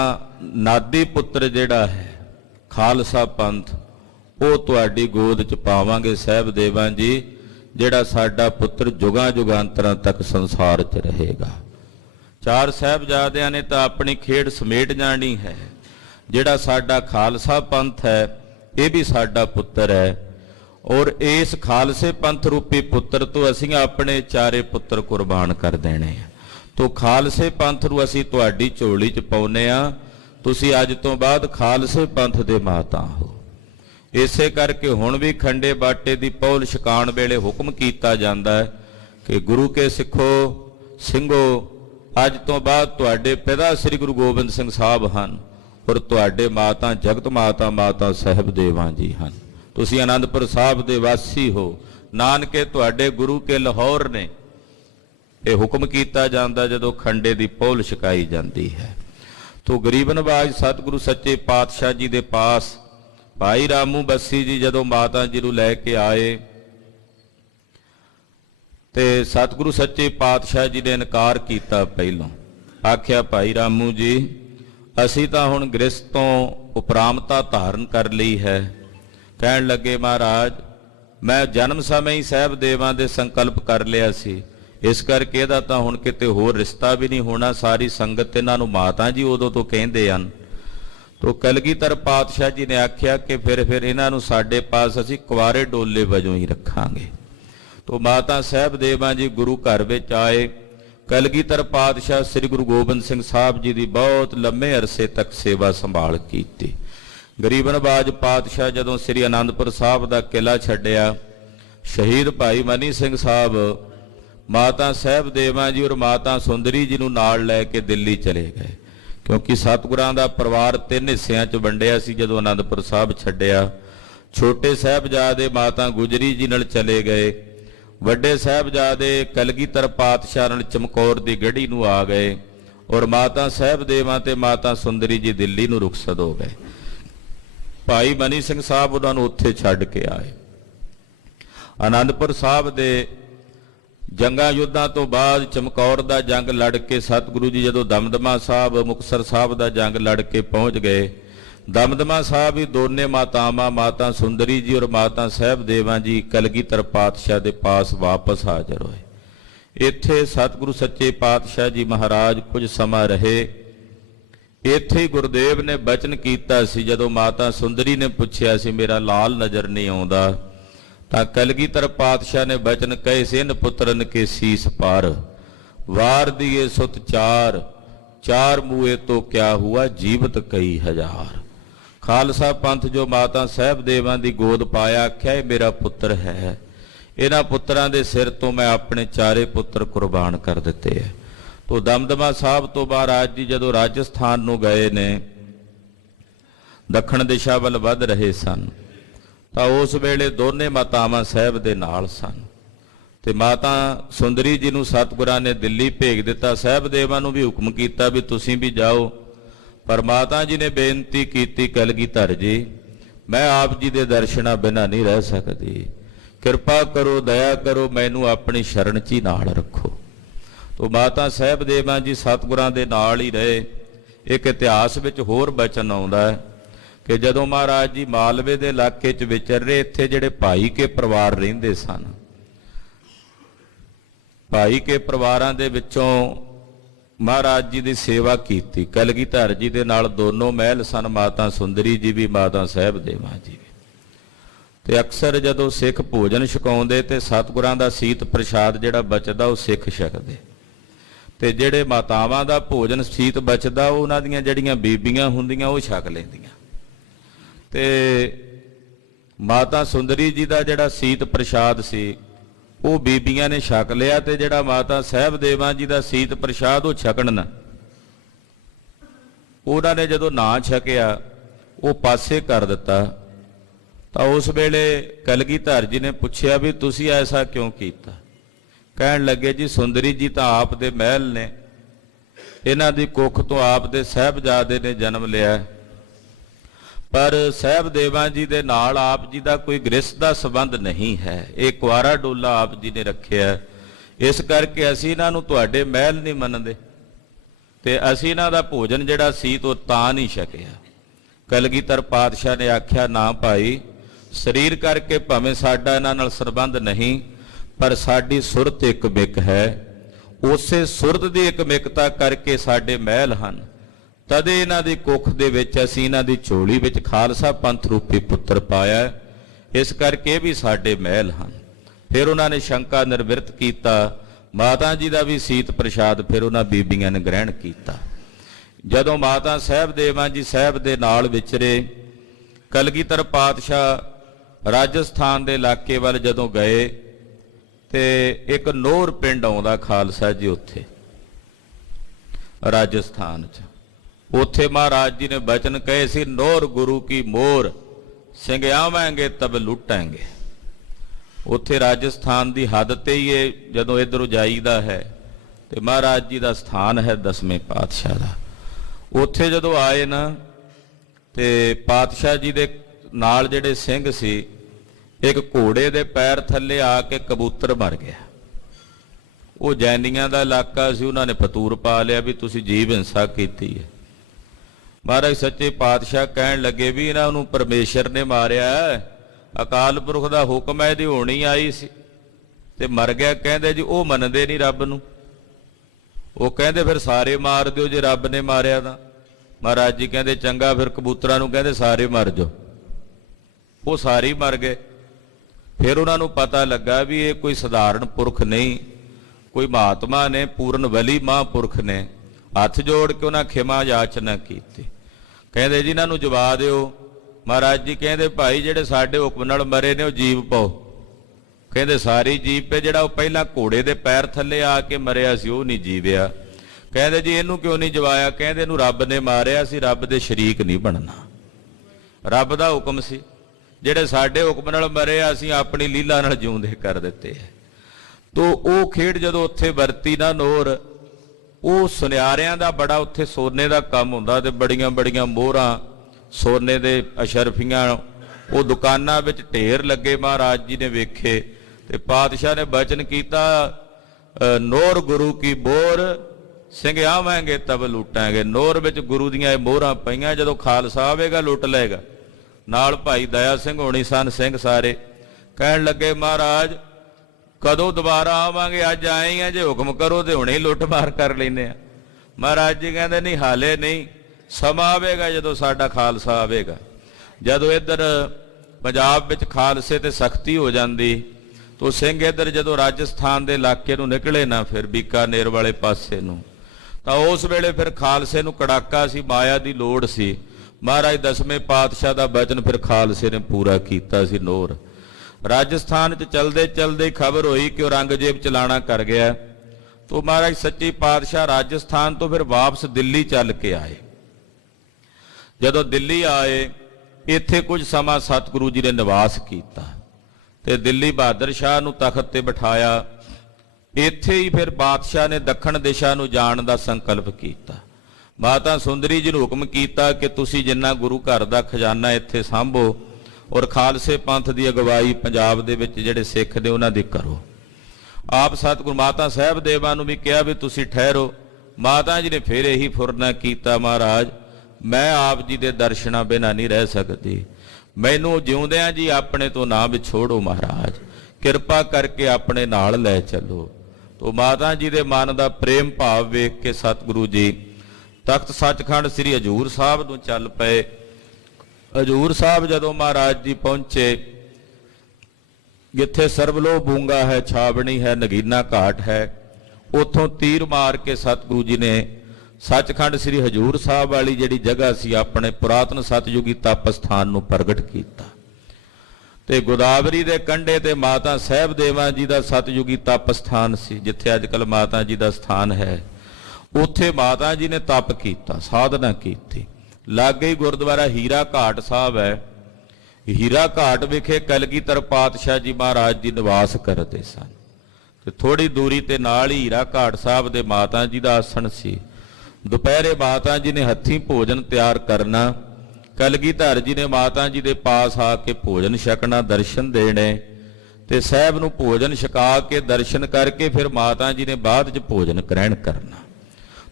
ਨਾਦੀ ਪੁੱਤਰ ਜਿਹੜਾ ਹੈ ਖਾਲਸਾ ਪੰਥ, ਉਹ ਤੁਹਾਡੀ ਗੋਦ 'ਚ ਪਾਵਾਂਗੇ ਸਾਹਿਬ ਦੇਵਾਂ ਜੀ, ਜਿਹੜਾ ਸਾਡਾ ਪੁੱਤਰ ਜੁਗਾਂ ਜੁਗਾਂਤਰਾਂ ਤੱਕ ਸੰਸਾਰ 'ਚ ਰਹੇਗਾ। 4 ਸਾਹਿਬਜ਼ਾਦਿਆਂ ਨੇ ਤਾਂ ਆਪਣੀ ਖੇਡ ਸਮੇਟ ਜਾਣੀ ਹੈ। ਜਿਹੜਾ ਸਾਡਾ ਖਾਲਸਾ ਪੰਥ ਹੈ ਇਹ ਵੀ ਸਾਡਾ ਪੁੱਤਰ ਹੈ, ਔਰ ਇਸ ਖਾਲਸੇ ਪੰਥ ਰੂਪੀ ਪੁੱਤਰ ਤੋਂ ਅਸੀਂ ਆਪਣੇ 4 ਪੁੱਤਰ ਕੁਰਬਾਨ ਕਰ ਦੇਣੇ ਆ। ਤੋ ਖਾਲਸੇ ਪੰਥ ਨੂੰ ਅਸੀਂ ਤੁਹਾਡੀ ਝੋਲੀ 'ਚ ਪਾਉਨੇ ਆ। ਤੁਸੀਂ ਅੱਜ ਤੋਂ ਬਾਅਦ ਖਾਲਸੇ ਪੰਥ ਦੇ ਮਾਤਾ ਹੋ। ਇਸੇ ਕਰਕੇ ਹੁਣ ਵੀ ਖੰਡੇ ਬਾਟੇ ਦੀ ਪੌਲ ਛਕਾਉਣ ਵੇਲੇ ਹੁਕਮ ਕੀਤਾ ਜਾਂਦਾ ਹੈ ਕਿ ਗੁਰੂ ਕੇ ਸਿੱਖੋ ਸਿੰਘੋ, ਅੱਜ ਤੋਂ ਬਾਅਦ ਤੁਹਾਡੇ ਪਿਤਾ ਸ੍ਰੀ ਗੁਰੂ ਗੋਬਿੰਦ ਸਿੰਘ ਸਾਹਿਬ ਹਨ, ਔਰ ਤੁਹਾਡੇ ਮਾਤਾ ਜਗਤ ਮਾਤਾ ਮਾਤਾ ਸਾਹਿਬ ਦੇਵਾਂ ਜੀ ਹਨ। ਤੁਸੀਂ ਆਨੰਦਪੁਰ ਸਾਹਿਬ ਦੇ ਵਾਸੀ ਹੋ। ਨਾਨਕੇ ਤੁਹਾਡੇ ਗੁਰੂ ਕੇ ਲਾਹੌਰ ਨੇ। ਇਹ ਹੁਕਮ ਕੀਤਾ ਜਾਂਦਾ ਜਦੋਂ ਖੰਡੇ ਦੀ ਪੌਲ ਛਕਾਈ ਜਾਂਦੀ ਹੈ। ਤੋ ਗਰੀਬ ਨਵਾਜ ਸਤਿਗੁਰੂ ਸੱਚੇ ਪਾਤਸ਼ਾਹ ਜੀ ਦੇ ਪਾਸ ਭਾਈ ਰਾਮੂ ਬੱਸੀ ਜੀ ਜਦੋਂ ਮਾਤਾ ਜੀ ਨੂੰ ਲੈ ਕੇ ਆਏ ਤੇ ਸਤਿਗੁਰੂ ਸੱਚੇ ਪਾਤਸ਼ਾਹ ਜੀ ਨੇ ਇਨਕਾਰ ਕੀਤਾ। ਪਹਿਲੋਂ ਆਖਿਆ, ਭਾਈ ਰਾਮੂ ਜੀ ਅਸੀਂ ਤਾਂ ਹੁਣ ਗ੍ਰਸਥ ਤੋਂ ਉਪਰਾਮਤਾ ਧਾਰਨ ਕਰ ਲਈ ਹੈ। ਕਹਿਣ ਲੱਗੇ, ਮਹਾਰਾਜ ਮੈਂ ਜਨਮ ਸਮੇਂ ਹੀ ਸਾਹਿਬ ਦੇਵਾਂ ਦੇ ਸੰਕਲਪ ਕਰ ਲਿਆ ਸੀ, ਇਸ ਕਰਕੇ ਇਹਦਾ ਤਾਂ ਹੁਣ ਕਿਤੇ ਹੋਰ ਰਿਸ਼ਤਾ ਵੀ ਨਹੀਂ ਹੋਣਾ। ਸਾਰੀ ਸੰਗਤ ਇਹਨਾਂ ਨੂੰ ਮਾਤਾ ਜੀ ਉਦੋਂ ਤੋਂ ਕਹਿੰਦੇ ਹਨ। ਤੋ ਕਲਗੀਧਰ ਪਾਤਸ਼ਾਹ ਜੀ ਨੇ ਆਖਿਆ ਕਿ ਫਿਰ ਇਹਨਾਂ ਨੂੰ ਸਾਡੇ ਪਾਸ ਅਸੀਂ ਕੁਆਰੇ ਡੋਲੇ ਵਜੋਂ ਹੀ ਰੱਖਾਂਗੇ। ਤੋ ਮਾਤਾ ਸਾਹਿਬ ਦੇਵਾਂ ਜੀ ਗੁਰੂ ਘਰ ਵਿੱਚ ਆਏ। ਕਲਗੀਧਰ ਪਾਤਸ਼ਾਹ ਸ੍ਰੀ ਗੁਰੂ ਗੋਬਿੰਦ ਸਿੰਘ ਸਾਹਿਬ ਜੀ ਦੀ ਬਹੁਤ ਲੰਮੇ ਅਰਸੇ ਤੱਕ ਸੇਵਾ ਸੰਭਾਲ ਕੀਤੀ। ਗਰੀਬ ਨਵਾਜ ਪਾਤਸ਼ਾਹ ਜਦੋਂ ਸ੍ਰੀ ਅਨੰਦਪੁਰ ਸਾਹਿਬ ਦਾ ਕਿਲਾ ਛੱਡਿਆ, ਸ਼ਹੀਦ ਭਾਈ ਮਨੀ ਸਿੰਘ ਸਾਹਿਬ ਮਾਤਾ ਸਾਹਿਬ ਦੇਵਾਂ ਜੀ ਔਰ ਮਾਤਾ ਸੁੰਦਰੀ ਜੀ ਨੂੰ ਨਾਲ ਲੈ ਕੇ ਦਿੱਲੀ ਚਲੇ ਗਏ, ਕਿਉਂਕਿ ਸਤਿਗੁਰਾਂ ਦਾ ਪਰਿਵਾਰ 3 ਹਿੱਸਿਆਂ 'ਚ ਵੰਡਿਆ ਸੀ। ਜਦੋਂ ਅਨੰਦਪੁਰ ਸਾਹਿਬ ਛੱਡਿਆ, ਛੋਟੇ ਸਾਹਿਬਜ਼ਾਦੇ ਮਾਤਾ ਗੁਜਰੀ ਜੀ ਨਾਲ ਚਲੇ ਗਏ, ਵੱਡੇ ਸਾਹਿਬਜ਼ਾਦੇ ਕਲਗੀਧਰ ਪਾਤਸ਼ਾਹ ਨਾਲ ਚਮਕੌਰ ਦੀ ਗੜ੍ਹੀ ਨੂੰ ਆ ਗਏ, ਔਰ ਮਾਤਾ ਸਾਹਿਬ ਦੇਵਾਂ ਤੇ ਮਾਤਾ ਸੁੰਦਰੀ ਜੀ ਦਿੱਲੀ ਨੂੰ ਰੁਖਸਤ ਹੋ ਗਏ। ਭਾਈ ਮਨੀ ਸਿੰਘ ਸਾਹਿਬ ਉਹਨਾਂ ਨੂੰ ਉੱਥੇ ਛੱਡ ਕੇ ਆਏ। ਅਨੰਦਪੁਰ ਸਾਹਿਬ ਦੇ ਜੰਗਾਂ ਯੁੱਧਾਂ ਤੋਂ ਬਾਅਦ ਚਮਕੌਰ ਦਾ ਜੰਗ ਲੜ ਕੇ ਸਤਿਗੁਰੂ ਜੀ ਜਦੋਂ ਦਮਦਮਾ ਸਾਹਿਬ ਮੁਕਤਸਰ ਸਾਹਿਬ ਦਾ ਜੰਗ ਲੜ ਕੇ ਪਹੁੰਚ ਗਏ, ਦਮਦਮਾ ਸਾਹਿਬ ਹੀ ਦੋਨੇ ਮਾਤਾਵਾਂ ਮਾਤਾ ਸੁੰਦਰੀ ਜੀ ਔਰ ਮਾਤਾ ਸਾਹਿਬ ਦੇਵਾਂ ਜੀ ਕਲਗੀਧਰ ਪਾਤਸ਼ਾਹ ਦੇ ਪਾਸ ਵਾਪਸ ਹਾਜ਼ਰ ਹੋਏ। ਇੱਥੇ ਸਤਿਗੁਰੂ ਸੱਚੇ ਪਾਤਸ਼ਾਹ ਜੀ ਮਹਾਰਾਜ ਕੁਝ ਸਮਾਂ ਰਹੇ। ਇੱਥੇ ਹੀ ਗੁਰਦੇਵ ਨੇ ਬਚਨ ਕੀਤਾ ਸੀ। ਜਦੋਂ ਮਾਤਾ ਸੁੰਦਰੀ ਨੇ ਪੁੱਛਿਆ ਸੀ ਮੇਰਾ ਲਾਲ ਨਜ਼ਰ ਨਹੀਂ ਆਉਂਦਾ, ਤਾਂ ਕਲਗੀਧਰ ਪਾਤਸ਼ਾਹ ਨੇ ਬਚਨ ਕਹੇ, ਸਿਨ ਪੁੱਤਰਨ ਕੇ ਸੀਸ ਪਰ ਵਾਰ ਦੀਏ ਸੁਤ ਚਾਰ ਮੂਏ ਤੋਂ ਕਿਆ ਹੁਆ ਜੀਵਤ ਕਈ ਹਜ਼ਾਰ। ਖਾਲਸਾ ਪੰਥ ਜੋ ਮਾਤਾ ਸਾਹਿਬ ਦੇਵਾਂ ਦੀ ਗੋਦ ਪਾਇਆ, ਆਖਿਆ ਇਹ ਮੇਰਾ ਪੁੱਤਰ ਹੈ। ਇਹਨਾਂ ਪੁੱਤਰਾਂ ਦੇ ਸਿਰ ਤੋਂ ਮੈਂ ਆਪਣੇ 4 ਪੁੱਤਰ ਕੁਰਬਾਨ ਕਰ ਦਿੱਤੇ ਹੈ। ਤੋ ਦਮਦਮਾ ਸਾਹਿਬ ਤੋਂ ਮਹਾਰਾਜ ਜੀ ਜਦੋਂ ਰਾਜਸਥਾਨ ਨੂੰ ਗਏ ਨੇ, ਦੱਖਣ ਦਿਸ਼ਾ ਵੱਲ ਵੱਧ ਰਹੇ ਸਨ, ਤਾਂ ਉਸ ਵੇਲੇ ਦੋਨੇ ਮਾਤਾਵਾਂ ਸਾਹਿਬ ਦੇ ਨਾਲ ਸਨ। ਤੇ ਮਾਤਾ ਸੁੰਦਰੀ ਜੀ ਨੂੰ ਸਤਿਗੁਰਾਂ ਨੇ ਦਿੱਲੀ ਭੇਜ ਦਿੱਤਾ। ਸਾਹਿਬ ਦੇਵਾਂ ਨੂੰ ਵੀ ਹੁਕਮ ਕੀਤਾ ਵੀ ਤੁਸੀਂ ਵੀ ਜਾਓ, ਪਰ ਮਾਤਾ ਜੀ ਨੇ ਬੇਨਤੀ ਕੀਤੀ, ਕਲਗੀਧਰ ਜੀ ਮੈਂ ਆਪ ਜੀ ਦੇ ਦਰਸ਼ਨਾਂ ਬਿਨਾਂ ਨਹੀਂ ਰਹਿ ਸਕਦੀ, ਕਿਰਪਾ ਕਰੋ, ਦਇਆ ਕਰੋ, ਮੈਨੂੰ ਆਪਣੀ ਸ਼ਰਨ 'ਚ ਹੀ ਨਾਲ ਰੱਖੋ। ਤੋ ਮਾਤਾ ਸਾਹਿਬ ਦੇਵਾਂ ਜੀ ਸਤਿਗੁਰਾਂ ਦੇ ਨਾਲ ਹੀ ਰਹੇ। ਇੱਕ ਇਤਿਹਾਸ ਵਿੱਚ ਹੋਰ ਬਚਨ ਆਉਂਦਾ ਹੈ ਕਿ ਜਦੋਂ ਮਹਾਰਾਜ ਜੀ ਮਾਲਵੇ ਦੇ ਇਲਾਕੇ 'ਚ ਵਿਚਰ ਰਹੇ, ਇੱਥੇ ਜਿਹੜੇ ਭਾਈ ਕੇ ਪਰਿਵਾਰ ਰਹਿੰਦੇ ਸਨ, ਭਾਈ ਕੇ ਪਰਿਵਾਰਾਂ ਦੇ ਵਿੱਚੋਂ ਮਹਾਰਾਜ ਜੀ ਦੀ ਸੇਵਾ ਕੀਤੀ। ਕਲਗੀਧਰ ਜੀ ਦੇ ਨਾਲ ਦੋਨੋਂ ਮਹਿਲ ਸਨ, ਮਾਤਾ ਸੁੰਦਰੀ ਜੀ ਵੀ ਮਾਤਾ ਸਾਹਿਬ ਦੇਵਾਂ ਜੀ ਵੀ। ਤੇ ਅਕਸਰ ਜਦੋਂ ਸਿੱਖ ਭੋਜਨ ਛਕਾਉਂਦੇ ਤੇ ਸਤਿਗੁਰਾਂ ਦਾ ਸੀਤ ਪ੍ਰਸ਼ਾਦ ਜਿਹੜਾ ਬਚਦਾ ਉਹ ਸਿੱਖ ਛਕਦੇ, ਤੇ ਜਿਹੜੇ ਮਾਤਾਵਾਂ ਦਾ ਭੋਜਨ ਸੀਤ ਬਚਦਾ ਉਹ ਉਹਨਾਂ ਦੀਆਂ ਜਿਹੜੀਆਂ ਬੀਬੀਆਂ ਹੁੰਦੀਆਂ ਉਹ ਛਕ ਲੈਂਦੀਆਂ। ਤੇ ਮਾਤਾ ਸੁੰਦਰੀ ਜੀ ਦਾ ਜਿਹੜਾ ਸੀਤ ਪ੍ਰਸ਼ਾਦ ਸੀ ਉਹ ਬੀਬੀਆਂ ਨੇ ਛਕ ਲਿਆ, ਤੇ ਜਿਹੜਾ ਮਾਤਾ ਸਾਹਿਬ ਦੇਵਾਂ ਜੀ ਦਾ ਸੀਤ ਪ੍ਰਸ਼ਾਦ ਉਹ ਛਕਣ ਨਾ, ਉਹਨਾਂ ਨੇ ਜਦੋਂ ਨਾ ਛਕਿਆ ਉਹ ਪਾਸੇ ਕਰ ਦਿੱਤਾ ਤਾਂ ਉਸ ਵੇਲੇ ਕਲਗੀਧਰ ਜੀ ਨੇ ਪੁੱਛਿਆ ਵੀ ਤੁਸੀਂ ਐਸਾ ਕਿਉਂ ਕੀਤਾ। ਕਹਿਣ ਲੱਗੇ ਜੀ ਸੁੰਦਰੀ ਜੀ ਤਾਂ ਆਪ ਦੇ ਮਹਿਲ ਨੇ, ਇਹਨਾਂ ਦੀ ਕੁੱਖ ਤੋਂ ਆਪ ਦੇ ਸਾਹਿਬਜ਼ਾਦੇ ਨੇ ਜਨਮ ਲਿਆ, ਪਰ ਸਾਹਿਬਦੇਵਾਂ ਜੀ ਦੇ ਨਾਲ ਆਪ ਜੀ ਦਾ ਕੋਈ ਗ੍ਰਸਥ ਦਾ ਸੰਬੰਧ ਨਹੀਂ ਹੈ, ਇਹ ਕੁਆਰਾ ਡੋਲਾ ਆਪ ਜੀ ਨੇ ਰੱਖਿਆ, ਇਸ ਕਰਕੇ ਅਸੀਂ ਇਹਨਾਂ ਨੂੰ ਤੁਹਾਡੇ ਮਹਿਲ ਨਹੀਂ ਮੰਨਦੇ ਤੇ ਅਸੀਂ ਇਹਨਾਂ ਦਾ ਭੋਜਨ ਜਿਹੜਾ ਸੀ ਉਹ ਤਾਂ ਨਹੀਂ ਛਕਿਆ। ਕਲਗੀਧਰ ਪਾਤਸ਼ਾਹ ਨੇ ਆਖਿਆ ਨਾ ਭਾਈ, ਸਰੀਰ ਕਰਕੇ ਭਾਵੇਂ ਸਾਡਾ ਇਹਨਾਂ ਨਾਲ ਸੰਬੰਧ ਨਹੀਂ, ਪਰ ਸਾਡੀ ਸੁਰਤ ਇੱਕ ਮਿਕ ਹੈ, ਉਸੇ ਸੁਰਤ ਦੀ ਇੱਕ ਮਿਕਤਾ ਕਰਕੇ ਸਾਡੇ ਮਹਿਲ ਹਨ, ਤਦੇ ਇਹਨਾਂ ਦੀ ਕੁੱਖ ਦੇ ਵਿੱਚ ਅਸੀਂ ਇਹਨਾਂ ਦੀ ਝੋਲੀ ਵਿੱਚ ਖਾਲਸਾ ਪੰਥ ਰੂਪੀ ਪੁੱਤਰ ਪਾਇਆ, ਇਸ ਕਰਕੇ ਵੀ ਸਾਡੇ ਮਹਿਲ ਹਨ। ਫਿਰ ਉਹਨਾਂ ਨੇ ਸ਼ੰਕਾ ਨਿਰਵਿਰਤ ਕੀਤਾ। ਮਾਤਾ ਜੀ ਦਾ ਵੀ ਸੀਤ ਪ੍ਰਸ਼ਾਦ ਫਿਰ ਉਹਨਾਂ ਬੀਬੀਆਂ ਨੇ ਗ੍ਰਹਿਣ ਕੀਤਾ। ਜਦੋਂ ਮਾਤਾ ਸਾਹਿਬਦੇਵਾਂ ਜੀ ਸਾਹਿਬ ਦੇ ਨਾਲ ਵਿਚਰੇ, ਕਲਗੀਧਰ ਪਾਤਸ਼ਾਹ ਰਾਜਸਥਾਨ ਦੇ ਇਲਾਕੇ ਵੱਲ ਜਦੋਂ ਗਏ ਤੇ ਇੱਕ ਨੋਰ ਪਿੰਡ ਆਉਂਦਾ ਖਾਲਸਾ ਜੀ ਉੱਥੇ ਰਾਜਸਥਾਨ 'ਚ, ਉੱਥੇ ਮਹਾਰਾਜ ਜੀ ਨੇ ਬਚਨ ਕਹੇ ਸੀ, ਨੋਰ ਗੁਰੂ ਕੀ ਮੋਰ ਸਿੰਘ ਆਵਾਂਗੇ ਤਬ ਲੁੱਟਾਂਗੇ। ਉੱਥੇ ਰਾਜਸਥਾਨ ਦੀ ਹੱਦ ਤੇ ਹੀ ਇਹ ਜਦੋਂ ਇੱਧਰੋਂ ਜਾਈਦਾ ਹੈ ਤੇ ਮਹਾਰਾਜ ਜੀ ਦਾ ਸਥਾਨ ਹੈ 10ਵੇਂ ਪਾਤਸ਼ਾਹ ਦਾ। ਉੱਥੇ ਜਦੋਂ ਆਏ ਨਾ ਤੇ ਪਾਤਸ਼ਾਹ ਜੀ ਦੇ ਨਾਲ ਜਿਹੜੇ ਸਿੰਘ ਸੀ, ਇੱਕ ਘੋੜੇ ਦੇ ਪੈਰ ਥੱਲੇ ਆ ਕੇ ਕਬੂਤਰ ਮਰ ਗਿਆ। ਉਹ ਜੈਨੀਆਂ ਦਾ ਇਲਾਕਾ ਸੀ, ਉਹਨਾਂ ਨੇ ਫਤੂਰ ਪਾ ਲਿਆ ਵੀ ਤੁਸੀਂ ਜੀਵ ਹਿੰਸਾ ਕੀਤੀ ਹੈ। ਮਹਾਰਾਜ ਸੱਚੇ ਪਾਤਸ਼ਾਹ ਕਹਿਣ ਲੱਗੇ ਵੀ ਇਹਨਾਂ ਨੂੰ ਪਰਮੇਸ਼ਰ ਨੇ ਮਾਰਿਆ, ਅਕਾਲ ਪੁਰਖ ਦਾ ਹੁਕਮ ਹੈ, ਇਹਦੀ ਹੋਣੀ ਆਈ ਸੀ ਤੇ ਮਰ ਗਿਆ। ਕਹਿੰਦੇ ਜੀ ਉਹ ਮੰਨਦੇ ਨਹੀਂ ਰੱਬ ਨੂੰ, ਉਹ ਕਹਿੰਦੇ ਫਿਰ ਸਾਰੇ ਮਾਰ ਦਿਓ ਜੇ ਰੱਬ ਨੇ ਮਾਰਿਆ ਤਾਂ। ਮਹਾਰਾਜ ਜੀ ਕਹਿੰਦੇ ਚੰਗਾ, ਫਿਰ ਕਬੂਤਰਾਂ ਨੂੰ ਕਹਿੰਦੇ ਸਾਰੇ ਮਰ ਜਾਓ। ਉਹ ਸਾਰੇ ਹੀ ਮਰ ਗਏ। ਫਿਰ ਉਹਨਾਂ ਨੂੰ ਪਤਾ ਲੱਗਾ ਵੀ ਇਹ ਕੋਈ ਸਧਾਰਨ ਪੁਰਖ ਨਹੀਂ, ਕੋਈ ਮਹਾਤਮਾ ਨੇ, ਪੂਰਨ ਵਲੀ ਮਹਾਂਪੁਰਖ ਨੇ। ਹੱਥ ਜੋੜ ਕੇ ਉਹਨਾਂ ਖਿਮਾ ਯਾਚਨਾ ਕੀਤੀ। ਕਹਿੰਦੇ ਜੀ ਇਹਨਾਂ ਨੂੰ ਜਵਾ ਦਿਓ। ਮਹਾਰਾਜ ਜੀ ਕਹਿੰਦੇ ਭਾਈ ਜਿਹੜੇ ਸਾਡੇ ਹੁਕਮ ਨਾਲ ਮਰੇ ਨੇ ਉਹ ਜੀਵ ਪਾਓ। ਕਹਿੰਦੇ ਸਾਰੀ ਜੀਵ ਪੇ, ਜਿਹੜਾ ਉਹ ਪਹਿਲਾਂ ਘੋੜੇ ਦੇ ਪੈਰ ਥੱਲੇ ਆ ਕੇ ਮਰਿਆ ਸੀ ਉਹ ਨਹੀਂ ਜੀਵਿਆ। ਕਹਿੰਦੇ ਜੀ ਇਹਨੂੰ ਕਿਉਂ ਨਹੀਂ ਜਵਾਇਆ? ਕਹਿੰਦੇ ਇਹਨੂੰ ਰੱਬ ਨੇ ਮਾਰਿਆ ਸੀ, ਰੱਬ ਦੇ ਸ਼ਰੀਕ ਨਹੀਂ ਬਣਨਾ, ਰੱਬ ਦਾ ਹੁਕਮ ਸੀ। ਜਿਹੜੇ ਸਾਡੇ ਹੁਕਮ ਨਾਲ ਮਰੇ ਆ ਅਸੀਂ ਆਪਣੀ ਲੀਲਾ ਨਾਲ ਜਿਉਂਦੇ ਕਰ ਦਿੱਤੇ ਹੈ। ਤੋ ਉਹ ਖੇਡ ਜਦੋਂ ਉੱਥੇ ਵਰਤੀ ਨਾ ਨੋਰ, ਉਹ ਸੁਨਿਆਰਿਆਂ ਦਾ ਬੜਾ ਉੱਥੇ ਸੋਨੇ ਦਾ ਕੰਮ ਹੁੰਦਾ ਤੇ ਬੜੀਆਂ ਬੜੀਆਂ ਮੋਹਰਾਂ ਸੋਨੇ ਦੇ ਅਸ਼ਰਫੀਆਂ ਉਹ ਦੁਕਾਨਾਂ ਵਿੱਚ ਢੇਰ ਲੱਗੇ। ਮਹਾਰਾਜ ਜੀ ਨੇ ਵੇਖੇ ਤੇ ਪਾਤਸ਼ਾਹ ਨੇ ਬਚਨ ਕੀਤਾ, ਨੋਰ ਗੁਰੂ ਕੀ ਬੋਰ ਸਿੰਘ ਆਵਾਂਗੇ ਤਬ ਲੁੱਟਾਂਗੇ। ਨੋਰ ਵਿੱਚ ਗੁਰੂ ਦੀਆਂ ਇਹ ਮੋਹਰਾਂ ਪਈਆਂ, ਜਦੋਂ ਖਾਲਸਾ ਆਵੇਗਾ ਲੁੱਟ ਲਏਗਾ। ਨਾਲ ਭਾਈ ਦਇਆ ਸਿੰਘ ਹੋਣੀ ਸਨ ਸਿੰਘ ਸਾਰੇ। ਕਹਿਣ ਲੱਗੇ ਮਹਾਰਾਜ ਕਦੋਂ ਦੁਬਾਰਾ ਆਵਾਂਗੇ? ਅੱਜ ਆਏ ਆ, ਜੇ ਹੁਕਮ ਕਰੋ ਤੇ ਹੁਣੇ ਲੁੱਟ ਮਾਰ ਕਰ ਲੈਂਦੇ ਆ। ਮਹਾਰਾਜ ਜੀ ਕਹਿੰਦੇ ਨਹੀਂ, ਹਾਲੇ ਨਹੀਂ, ਸਮਾਂ ਆਵੇਗਾ ਜਦੋਂ ਸਾਡਾ ਖਾਲਸਾ ਆਵੇਗਾ। ਜਦੋਂ ਇੱਧਰ ਪੰਜਾਬ ਵਿੱਚ ਖਾਲਸੇ ਤੇ ਸਖਤੀ ਹੋ ਜਾਂਦੀ ਤੋ ਸਿੰਘ ਇੱਧਰ ਜਦੋਂ ਰਾਜਸਥਾਨ ਦੇ ਇਲਾਕੇ ਨੂੰ ਨਿਕਲੇ ਨਾ, ਫਿਰ ਬੀਕਾਨੇਰ ਵਾਲੇ ਪਾਸੇ ਨੂੰ, ਤਾਂ ਉਸ ਵੇਲੇ ਫਿਰ ਖਾਲਸੇ ਨੂੰ ਕੜਾਕਾ ਸੀ, ਮਾਇਆ ਦੀ ਲੋੜ ਸੀ। ਮਹਾਰਾਜ 10ਵੇਂ ਪਾਤਸ਼ਾਹ ਦਾ ਬਚਨ ਫਿਰ ਖਾਲਸੇ ਨੇ ਪੂਰਾ ਕੀਤਾ ਸੀ। ਨੋਰ ਰਾਜਸਥਾਨ 'ਚ ਚਲਦੇ ਚਲਦੇ ਖਬਰ ਹੋਈ ਕਿ ਉਹ ਰੰਗਜੇਬ ਚਲਾਣਾ ਕਰ ਗਿਆ। ਤੋ ਮਹਾਰਾਜ ਸੱਚੇ ਪਾਤਸ਼ਾਹ ਰਾਜਸਥਾਨ ਤੋਂ ਫਿਰ ਵਾਪਸ ਦਿੱਲੀ ਚੱਲ ਕੇ ਆਏ। ਜਦੋਂ ਦਿੱਲੀ ਆਏ, ਇੱਥੇ ਕੁਝ ਸਮਾਂ ਸਤਿਗੁਰੂ ਜੀ ਨੇ ਨਿਵਾਸ ਕੀਤਾ ਤੇ ਦਿੱਲੀ ਬਹਾਦਰ ਸ਼ਾਹ ਨੂੰ ਤਖਤ ਤੇ ਬਿਠਾਇਆ। ਇੱਥੇ ਹੀ ਫਿਰ ਬਾਦਸ਼ਾਹ ਨੇ ਦੱਖਣ ਦਿਸ਼ਾ ਨੂੰ ਜਾਣ ਦਾ ਸੰਕਲਪ ਕੀਤਾ। ਮਾਤਾ ਸੁੰਦਰੀ ਜੀ ਨੂੰ ਹੁਕਮ ਕੀਤਾ ਕਿ ਤੁਸੀਂ ਜਿੰਨਾ ਗੁਰੂ ਘਰ ਦਾ ਖਜ਼ਾਨਾ ਇੱਥੇ ਸਾਂਭੋ ਔਰ ਖਾਲਸੇ ਪੰਥ ਦੀ ਅਗਵਾਈ ਪੰਜਾਬ ਦੇ ਵਿੱਚ ਜਿਹੜੇ ਸਿੱਖ ਨੇ ਉਹਨਾਂ ਦੀ ਕਰੋ। ਆਪ ਸਤਿਗੁਰੂ ਮਾਤਾ ਸਾਹਿਬ ਦੇਵਾਂ ਨੂੰ ਵੀ ਕਿਹਾ ਵੀ ਤੁਸੀਂ ਠਹਿਰੋ। ਮਾਤਾ ਜੀ ਨੇ ਫਿਰ ਇਹੀ ਫੁਰਨਾ ਕੀਤਾ, ਮਹਾਰਾਜ ਮੈਂ ਆਪ ਜੀ ਦੇ ਦਰਸ਼ਨਾਂ ਬਿਨਾਂ ਨਹੀਂ ਰਹਿ ਸਕਦੀ, ਮੈਨੂੰ ਜਿਉਂਦਿਆਂ ਜੀ ਆਪਣੇ ਤੋਂ ਨਾ ਵਿਛੋੜੋ ਮਹਾਰਾਜ, ਕਿਰਪਾ ਕਰਕੇ ਆਪਣੇ ਨਾਲ ਲੈ ਚੱਲੋ। ਤੋ ਮਾਤਾ ਜੀ ਦੇ ਮਨ ਦਾ ਪ੍ਰੇਮ ਭਾਵ ਵੇਖ ਕੇ ਸਤਿਗੁਰੂ ਜੀ ਤਖਤ ਸੱਚਖੰਡ ਸ੍ਰੀ ਹਜੂਰ ਸਾਹਿਬ ਨੂੰ ਚੱਲ ਪਏ। ਹਜੂਰ ਸਾਹਿਬ ਜਦੋਂ ਮਹਾਰਾਜ ਜੀ ਪਹੁੰਚੇ, ਜਿੱਥੇ ਸਰਬਲੋ ਬੂੰਗਾ ਹੈ, ਛਾਵਣੀ ਹੈ, ਨਗੀਨਾ ਘਾਟ ਹੈ, ਉੱਥੋਂ ਤੀਰ ਮਾਰ ਕੇ ਸਤਿਗੁਰੂ ਜੀ ਨੇ ਸੱਚਖੰਡ ਸ੍ਰੀ ਹਜੂਰ ਸਾਹਿਬ ਵਾਲੀ ਜਿਹੜੀ ਜਗ੍ਹਾ ਸੀ ਆਪਣੇ ਪੁਰਾਤਨ ਸਤਯੁਗੀ ਤਪ ਸਥਾਨ ਨੂੰ ਪ੍ਰਗਟ ਕੀਤਾ। ਤੇ ਗੋਦਾਵਰੀ ਦੇ ਕੰਢੇ ਤੇ ਮਾਤਾ ਸਾਹਿਬ ਦੇਵਾਂ ਜੀ ਦਾ ਸਤਯੁਗੀ ਤਪ ਸਥਾਨ ਸੀ, ਜਿੱਥੇ ਅੱਜ ਕੱਲ ਮਾਤਾ ਜੀ ਦਾ ਸਥਾਨ ਹੈ। ਉੱਥੇ ਮਾਤਾ ਜੀ ਨੇ ਤਪ ਕੀਤਾ, ਸਾਧਨਾ ਕੀਤੀ। ਲਾਗੇ ਹੀ ਗੁਰਦੁਆਰਾ ਹੀਰਾ ਘਾਟ ਸਾਹਿਬ ਹੈ। ਹੀਰਾ ਘਾਟ ਵਿਖੇ ਕਲਗੀਧਰ ਪਾਤਸ਼ਾਹ ਜੀ ਮਹਾਰਾਜ ਜੀ ਨਿਵਾਸ ਕਰਦੇ ਸਨ ਤੇ ਥੋੜੀ ਦੂਰੀ ਤੇ ਨਾਲ ਹੀ ਹੀਰਾ ਘਾਟ ਸਾਹਿਬ ਦੇ ਮਾਤਾ ਜੀ ਦਾ ਆਸਣ ਸੀ। ਦੁਪਹਿਰੇ ਮਾਤਾ ਜੀ ਨੇ ਹੱਥੀਂ ਭੋਜਨ ਤਿਆਰ ਕਰਨਾ, ਕਲਗੀਧਰ ਜੀ ਨੇ ਮਾਤਾ ਜੀ ਦੇ ਪਾਸ ਆ ਕੇ ਭੋਜਨ ਛਕਣਾ, ਦਰਸ਼ਨ ਦੇਣੇ ਤੇ ਸਾਹਿਬ ਨੂੰ ਭੋਜਨ ਛਕਾ ਕੇ ਦਰਸ਼ਨ ਕਰਕੇ ਫਿਰ ਮਾਤਾ ਜੀ ਨੇ ਬਾਅਦ 'ਚ ਭੋਜਨ ਗ੍ਰਹਿਣ ਕਰਨਾ।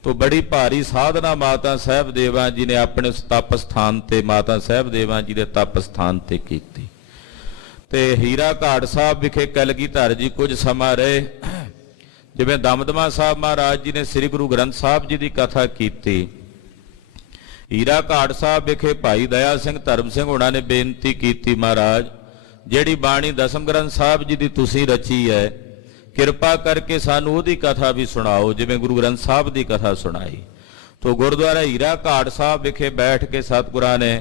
ਤੋ ਬੜੀ ਭਾਰੀ ਸਾਧਨਾ ਮਾਤਾ ਸਾਹਿਬ ਦੇਵਾਂ ਜੀ ਨੇ ਆਪਣੇ ਤਪ ਸਥਾਨ ਤੇ, ਮਾਤਾ ਸਾਹਿਬ ਦੇਵਾਂ ਜੀ ਦੇ ਤਪ ਸਥਾਨ ਤੇ ਕੀਤੀ ਤੇ ਹੀਰਾ ਘਾਟ ਸਾਹਿਬ ਵਿਖੇ ਕਲਗੀਧਰ ਜੀ ਕੁਝ ਸਮਾਂ ਰਹੇ। ਜਿਵੇਂ ਦਮਦਮਾ ਸਾਹਿਬ ਮਹਾਰਾਜ ਜੀ ਨੇ ਸ੍ਰੀ ਗੁਰੂ ਗ੍ਰੰਥ ਸਾਹਿਬ ਜੀ ਦੀ ਕਥਾ ਕੀਤੀ, ਹੀਰਾ ਘਾਟ ਸਾਹਿਬ ਵਿਖੇ ਭਾਈ ਦਇਆ ਸਿੰਘ ਧਰਮ ਸਿੰਘ ਹੋਣਾ ਨੇ ਬੇਨਤੀ ਕੀਤੀ, ਮਹਾਰਾਜ ਜਿਹੜੀ ਬਾਣੀ ਦਸਮ ਗ੍ਰੰਥ ਸਾਹਿਬ ਜੀ ਦੀ ਤੁਸੀਂ ਰਚੀ ਹੈ, ਕਿਰਪਾ ਕਰਕੇ ਸਾਨੂੰ ਉਹਦੀ ਕਥਾ ਵੀ ਸੁਣਾਓ ਜਿਵੇਂ ਗੁਰੂ ਗ੍ਰੰਥ ਸਾਹਿਬ ਦੀ ਕਥਾ ਸੁਣਾਈ। ਤੋ ਗੁਰਦੁਆਰਾ ਹੀਰਾ ਘਾਟ ਸਾਹਿਬ ਵਿਖੇ ਬੈਠ ਕੇ ਸਤਿਗੁਰਾਂ ਨੇ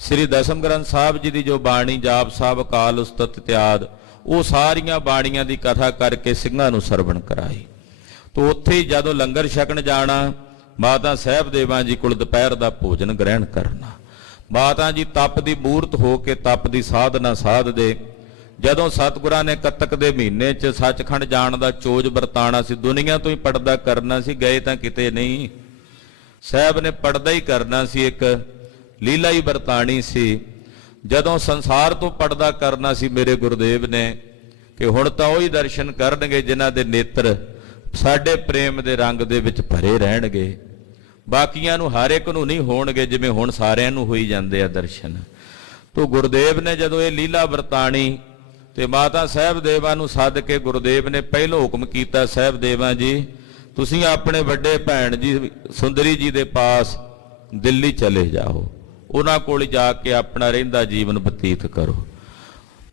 ਸ੍ਰੀ ਦਸਮ ਗ੍ਰੰਥ ਸਾਹਿਬ ਜੀ ਦੀ ਜੋ ਬਾਣੀ ਜਾਪ ਸਾਹਿਬ ਅਕਾਲ ਉਸਤਤ ਇਤਿਆਦ ਉਹ ਸਾਰੀਆਂ ਬਾਣੀਆਂ ਦੀ ਕਥਾ ਕਰਕੇ ਸਿੰਘਾਂ ਨੂੰ ਸਰਵਣ ਕਰਾਈ। ਤੋ ਉੱਥੇ ਹੀ ਜਦੋਂ ਲੰਗਰ ਛਕਣ ਜਾਣਾ, ਮਾਤਾ ਸਾਹਿਬ ਦੇਵਾਂ ਜੀ ਕੋਲ ਦੁਪਹਿਰ ਦਾ ਭੋਜਨ ਗ੍ਰਹਿਣ ਕਰਨਾ। ਮਾਤਾ ਜੀ ਤਪ ਦੀ ਮੂਰਤ ਹੋ ਕੇ ਤਪ ਦੀ ਸਾਧਨਾ ਸਾਧਦੇ। ਜਦੋਂ ਸਤਿਗੁਰਾਂ ਨੇ ਕੱਤਕ ਦੇ ਮਹੀਨੇ 'ਚ ਸੱਚਖੰਡ ਜਾਣ ਦਾ ਚੋਜ ਵਰਤਾਣਾ ਸੀ, ਦੁਨੀਆ ਤੋਂ ਹੀ ਪਰਦਾ ਕਰਨਾ ਸੀ, ਗਏ ਤਾਂ ਕਿਤੇ ਨਹੀਂ, ਸਾਹਿਬ ਨੇ ਪਰਦਾ ਹੀ ਕਰਨਾ ਸੀ, ਇੱਕ ਲੀਲਾ ਹੀ ਵਰਤਾਣੀ ਸੀ। ਜਦੋਂ ਸੰਸਾਰ ਤੋਂ ਪਰਦਾ ਕਰਨਾ ਸੀ ਮੇਰੇ ਗੁਰਦੇਵ ਨੇ ਕਿ ਹੁਣ ਤਾਂ ਉਹੀ ਦਰਸ਼ਨ ਕਰਨਗੇ ਜਿਨ੍ਹਾਂ ਦੇ ਨੇਤਰ ਸਾਡੇ ਪ੍ਰੇਮ ਦੇ ਰੰਗ ਦੇ ਵਿੱਚ ਭਰੇ ਰਹਿਣਗੇ, ਬਾਕੀਆਂ ਨੂੰ ਹਰ ਇੱਕ ਨੂੰ ਨਹੀਂ ਹੋਣਗੇ ਜਿਵੇਂ ਹੁਣ ਸਾਰਿਆਂ ਨੂੰ ਹੋਈ ਜਾਂਦੇ ਆ ਦਰਸ਼ਨ। ਤੋ ਗੁਰਦੇਵ ਨੇ ਜਦੋਂ ਇਹ ਲੀਲਾ ਵਰਤਾਣੀ ਤੇ ਮਾਤਾ ਸਾਹਿਬ ਦੇਵਾਂ ਨੂੰ ਸੱਦ ਕੇ ਗੁਰਦੇਵ ਨੇ ਪਹਿਲੋਂ ਹੁਕਮ ਕੀਤਾ, ਸਾਹਿਬ ਦੇਵਾਂ ਜੀ ਤੁਸੀਂ ਆਪਣੇ ਵੱਡੇ ਭੈਣ ਜੀ ਸੁੰਦਰੀ ਜੀ ਦੇ ਪਾਸ ਦਿੱਲੀ ਚਲੇ ਜਾਓ, ਉਹਨਾਂ ਕੋਲ ਜਾ ਕੇ ਆਪਣਾ ਰਹਿੰਦਾ ਜੀਵਨ ਬਤੀਤ ਕਰੋ।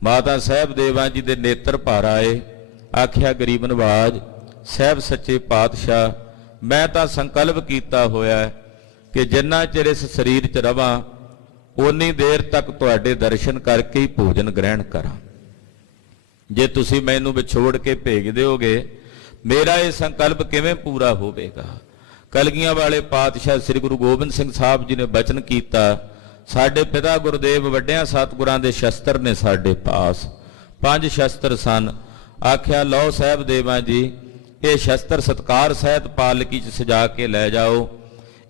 ਮਾਤਾ ਸਾਹਿਬ ਦੇਵਾਂ ਜੀ ਦੇ ਨੇਤਰ ਭਰ ਆਏ। ਆਖਿਆ ਗਰੀਬ ਨਵਾਜ ਸਾਹਿਬ ਸੱਚੇ ਪਾਤਸ਼ਾਹ, ਮੈਂ ਤਾਂ ਸੰਕਲਪ ਕੀਤਾ ਹੋਇਆ ਕਿ ਜਿੰਨਾ ਚਿਰ ਇਸ ਸਰੀਰ 'ਚ ਰਵਾਂ ਓਨੀ ਦੇਰ ਤੱਕ ਤੁਹਾਡੇ ਦਰਸ਼ਨ ਕਰਕੇ ਹੀ ਭੋਜਨ ਗ੍ਰਹਿਣ ਕਰਾਂ। ਜੇ ਤੁਸੀਂ ਮੈਨੂੰ ਵਿਛੋੜ ਕੇ ਭੇਜ ਦਿਓਗੇ ਮੇਰਾ ਇਹ ਸੰਕਲਪ ਕਿਵੇਂ ਪੂਰਾ ਹੋਵੇਗਾ। ਕਲਗੀਆਂ ਵਾਲੇ ਪਾਤਸ਼ਾਹ ਸ੍ਰੀ ਗੁਰੂ ਗੋਬਿੰਦ ਸਿੰਘ ਸਾਹਿਬ ਜੀ ਨੇ ਬਚਨ ਕੀਤਾ, ਸਾਡੇ ਪਿਤਾ ਗੁਰਦੇਵ ਵੱਡਿਆਂ ਸਤਿਗੁਰਾਂ ਦੇ ਸ਼ਸਤਰ ਨੇ ਸਾਡੇ ਪਾਸ, 5 ਸ਼ਸਤਰ ਸਨ। ਆਖਿਆ ਲਓ ਸਾਹਿਬ ਦੇਵਾਂ ਜੀ ਇਹ ਸ਼ਸਤਰ ਸਤਕਾਰ ਸਹਿਤ ਪਾਲਕੀ 'ਚ ਸਜਾ ਕੇ ਲੈ ਜਾਓ,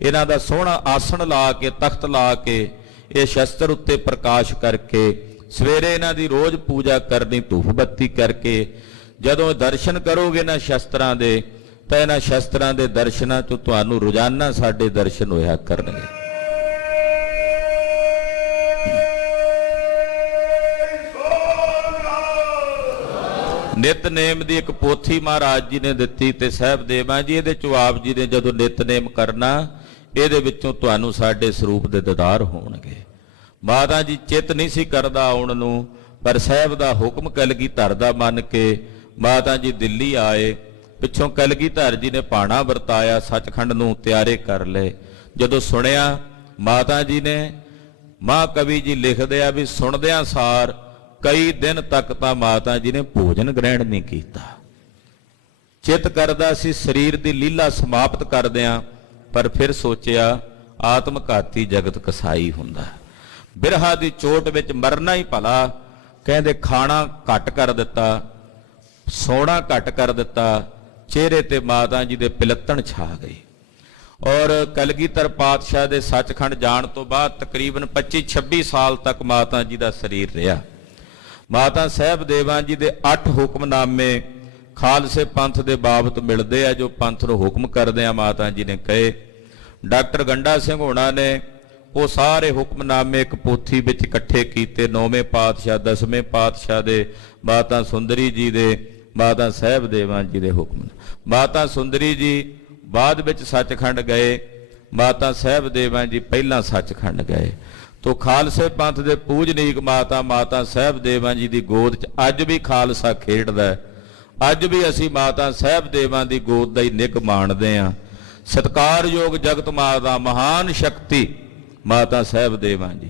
ਇਹਨਾਂ ਦਾ ਸੋਹਣਾ ਆਸਣ ਲਾ ਕੇ ਤਖਤ ਲਾ ਕੇ ਇਹ ਸ਼ਸਤਰ ਉੱਤੇ ਪ੍ਰਕਾਸ਼ ਕਰਕੇ ਸਵੇਰੇ ਇਹਨਾਂ ਦੀ ਰੋਜ਼ ਪੂਜਾ ਕਰਨੀ, ਧੂਫ ਬੱਤੀ ਕਰਕੇ ਜਦੋਂ ਦਰਸ਼ਨ ਕਰੋਗੇ ਨਾ ਸ਼ਸਤਰਾਂ ਦੇ ਤਾਂ ਇਹਨਾਂ ਸ਼ਸਤਰਾਂ ਦੇ ਦਰਸ਼ਨਾਂ 'ਚ ਤੁਹਾਨੂੰ ਰੋਜ਼ਾਨਾ ਸਾਡੇ ਦਰਸ਼ਨ ਹੋਇਆ ਕਰਨਗੇ। ਨਿਤਨੇਮ ਦੀ ਇੱਕ ਪੋਥੀ ਮਹਾਰਾਜ ਜੀ ਨੇ ਦਿੱਤੀ ਤੇ ਸਾਹਿਬ ਦੇਵਾਂ ਜੀ ਇਹਦੇ 'ਚੋਂ ਆਪ ਜੀ ਨੇ ਜਦੋਂ ਨਿਤਨੇਮ ਕਰਨਾ ਇਹਦੇ ਵਿੱਚੋਂ ਤੁਹਾਨੂੰ ਸਾਡੇ ਸਰੂਪ ਦੇ ਦੀਦਾਰ ਹੋਣਗੇ। ਮਾਤਾ ਜੀ ਚਿੱਤ ਨਹੀਂ ਸੀ ਕਰਦਾ ਆਉਣ ਨੂੰ, ਪਰ ਸਾਹਿਬ ਦਾ ਹੁਕਮ ਕਲਗੀਧਰ ਦਾ ਮੰਨ ਕੇ ਮਾਤਾ ਜੀ ਦਿੱਲੀ ਆਏ। ਪਿੱਛੋਂ ਕਲਗੀਧਰ ਜੀ ਨੇ ਭਾਣਾ ਵਰਤਾਇਆ, ਸੱਚਖੰਡ ਨੂੰ ਤਿਆਰੇ ਕਰ ਲਏ। ਜਦੋਂ ਸੁਣਿਆ ਮਾਤਾ ਜੀ ਨੇ, ਮਹਾਕਵੀ ਜੀ ਲਿਖਦੇ ਆ ਵੀ ਸੁਣਦਿਆਂ ਸਾਰ ਕਈ ਦਿਨ ਤੱਕ ਤਾਂ ਮਾਤਾ ਜੀ ਨੇ ਭੋਜਨ ਗ੍ਰਹਿਣ ਨਹੀਂ ਕੀਤਾ। ਚਿੱਤ ਕਰਦਾ ਸੀ ਸਰੀਰ ਦੀ ਲੀਲਾ ਸਮਾਪਤ ਕਰਦਿਆਂ, ਪਰ ਫਿਰ ਸੋਚਿਆ ਆਤਮਘਾਤੀ ਜਗਤ ਕਸਾਈ ਹੁੰਦਾ, ਬਿਰਹਾ ਦੀ ਚੋਟ ਵਿੱਚ ਮਰਨਾ ਹੀ ਭਲਾ। ਕਹਿੰਦੇ ਖਾਣਾ ਘੱਟ ਕਰ ਦਿੱਤਾ, ਸੋਣਾ ਘੱਟ ਕਰ ਦਿੱਤਾ, ਚਿਹਰੇ ਤੇ ਮਾਤਾ ਜੀ ਦੇ ਪਿਲੱਤਣ ਛਾ ਗਈ। ਔਰ ਕਲਗੀਧਰ ਪਾਤਸ਼ਾਹ ਦੇ ਸੱਚਖੰਡ ਜਾਣ ਤੋਂ ਬਾਅਦ ਤਕਰੀਬਨ 25-26 ਸਾਲ ਤੱਕ ਮਾਤਾ ਜੀ ਦਾ ਸਰੀਰ ਰਿਹਾ। ਮਾਤਾ ਸਾਹਿਬ ਦੇਵਾਂ ਜੀ ਦੇ 8 ਹੁਕਮਨਾਮੇ ਖਾਲਸੇ ਪੰਥ ਦੇ ਬਾਬਤ ਮਿਲਦੇ ਆ, ਜੋ ਪੰਥ ਨੂੰ ਹੁਕਮ ਕਰਦੇ ਆ ਮਾਤਾ ਜੀ ਨੇ ਕਹੇ। ਡਾਕਟਰ ਗੰਡਾ ਸਿੰਘ ਹੋਣਾ ਨੇ ਉਹ ਸਾਰੇ ਹੁਕਮਨਾਮੇ ਇੱਕ ਪੋਥੀ ਵਿੱਚ ਇਕੱਠੇ ਕੀਤੇ, 9ਵੇਂ ਪਾਤਸ਼ਾਹ 10ਵੇਂ ਪਾਤਸ਼ਾਹ ਦੇ, ਮਾਤਾ ਸੁੰਦਰੀ ਜੀ ਦੇ, ਮਾਤਾ ਸਾਹਿਬ ਦੇਵਾਂ ਜੀ ਦੇ ਹੁਕਮ। ਮਾਤਾ ਸੁੰਦਰੀ ਜੀ ਬਾਅਦ ਵਿੱਚ ਸੱਚਖੰਡ ਗਏ, ਮਾਤਾ ਸਾਹਿਬ ਦੇਵਾਂ ਜੀ ਪਹਿਲਾਂ ਸੱਚਖੰਡ ਗਏ। ਤੋ ਖਾਲਸੇ ਪੰਥ ਦੇ ਪੂਜਨੀਕ ਮਾਤਾ ਸਾਹਿਬ ਦੇਵਾਂ ਜੀ ਦੀ ਗੋਦ 'ਚ ਅੱਜ ਵੀ ਖਾਲਸਾ ਖੇਡਦਾ। ਅੱਜ ਵੀ ਅਸੀਂ ਮਾਤਾ ਸਾਹਿਬ ਦੇਵਾਂ ਦੀ ਗੋਦ ਦਾ ਹੀ ਨਿੱਘ ਮਾਣਦੇ ਹਾਂ। ਸਤਿਕਾਰਯੋਗ ਜਗਤ ਮਾਤਾ ਦਾ ਮਹਾਨ ਸ਼ਕਤੀ ਮਾਤਾ ਸਾਹਿਬ ਦੇਵਾਂ ਜੀ।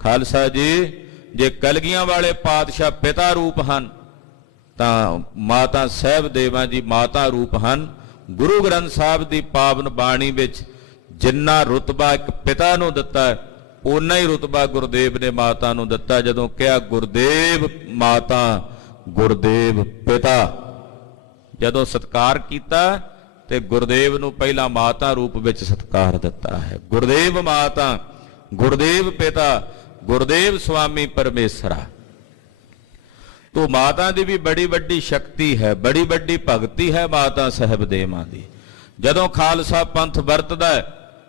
ਖਾਲਸਾ ਜੀ ਜੇ ਕਲਗੀਆਂ ਵਾਲੇ ਪਾਤਸ਼ਾਹ ਪਿਤਾ ਰੂਪ ਹਨ ਤਾਂ ਮਾਤਾ ਸਾਹਿਬ ਦੇਵਾਂ ਜੀ ਮਾਤਾ ਰੂਪ ਹਨ। ਗੁਰੂ ਗ੍ਰੰਥ ਸਾਹਿਬ ਦੀ ਪਾਵਨ ਬਾਣੀ ਵਿੱਚ ਜਿੰਨਾ ਰੁਤਬਾ ਇੱਕ ਪਿਤਾ ਨੂੰ ਦਿੱਤਾ ਹੈ, ਓਨਾ ਹੀ ਰੁਤਬਾ ਗੁਰਦੇਵ ਨੇ ਮਾਤਾ ਨੂੰ ਦਿੱਤਾ। ਜਦੋਂ ਕਿਹਾ ਗੁਰਦੇਵ ਮਾਤਾ, ਗੁਰਦੇਵ ਪਿਤਾ, ਜਦੋਂ ਸਤਿਕਾਰ ਕੀਤਾ ਤੇ ਗੁਰਦੇਵ ਨੂੰ ਪਹਿਲਾਂ ਮਾਤਾ ਰੂਪ ਵਿੱਚ ਸਤਿਕਾਰ ਦਿੱਤਾ ਹੈ। ਗੁਰਦੇਵ ਮਾਤਾ, ਗੁਰਦੇਵ ਪਿਤਾ, ਗੁਰਦੇਵ ਸੁਆਮੀ ਪਰਮੇਸ਼ਰਾ। ਤੋ ਮਾਤਾ ਦੀ ਵੀ ਬੜੀ ਵੱਡੀ ਸ਼ਕਤੀ ਹੈ, ਬੜੀ ਵੱਡੀ ਭਗਤੀ ਹੈ ਮਾਤਾ ਸਾਹਿਬ ਦੇਵਾਂ ਦੀ। ਜਦੋਂ ਖਾਲਸਾ ਪੰਥ ਵਰਤਦਾ ਹੈ,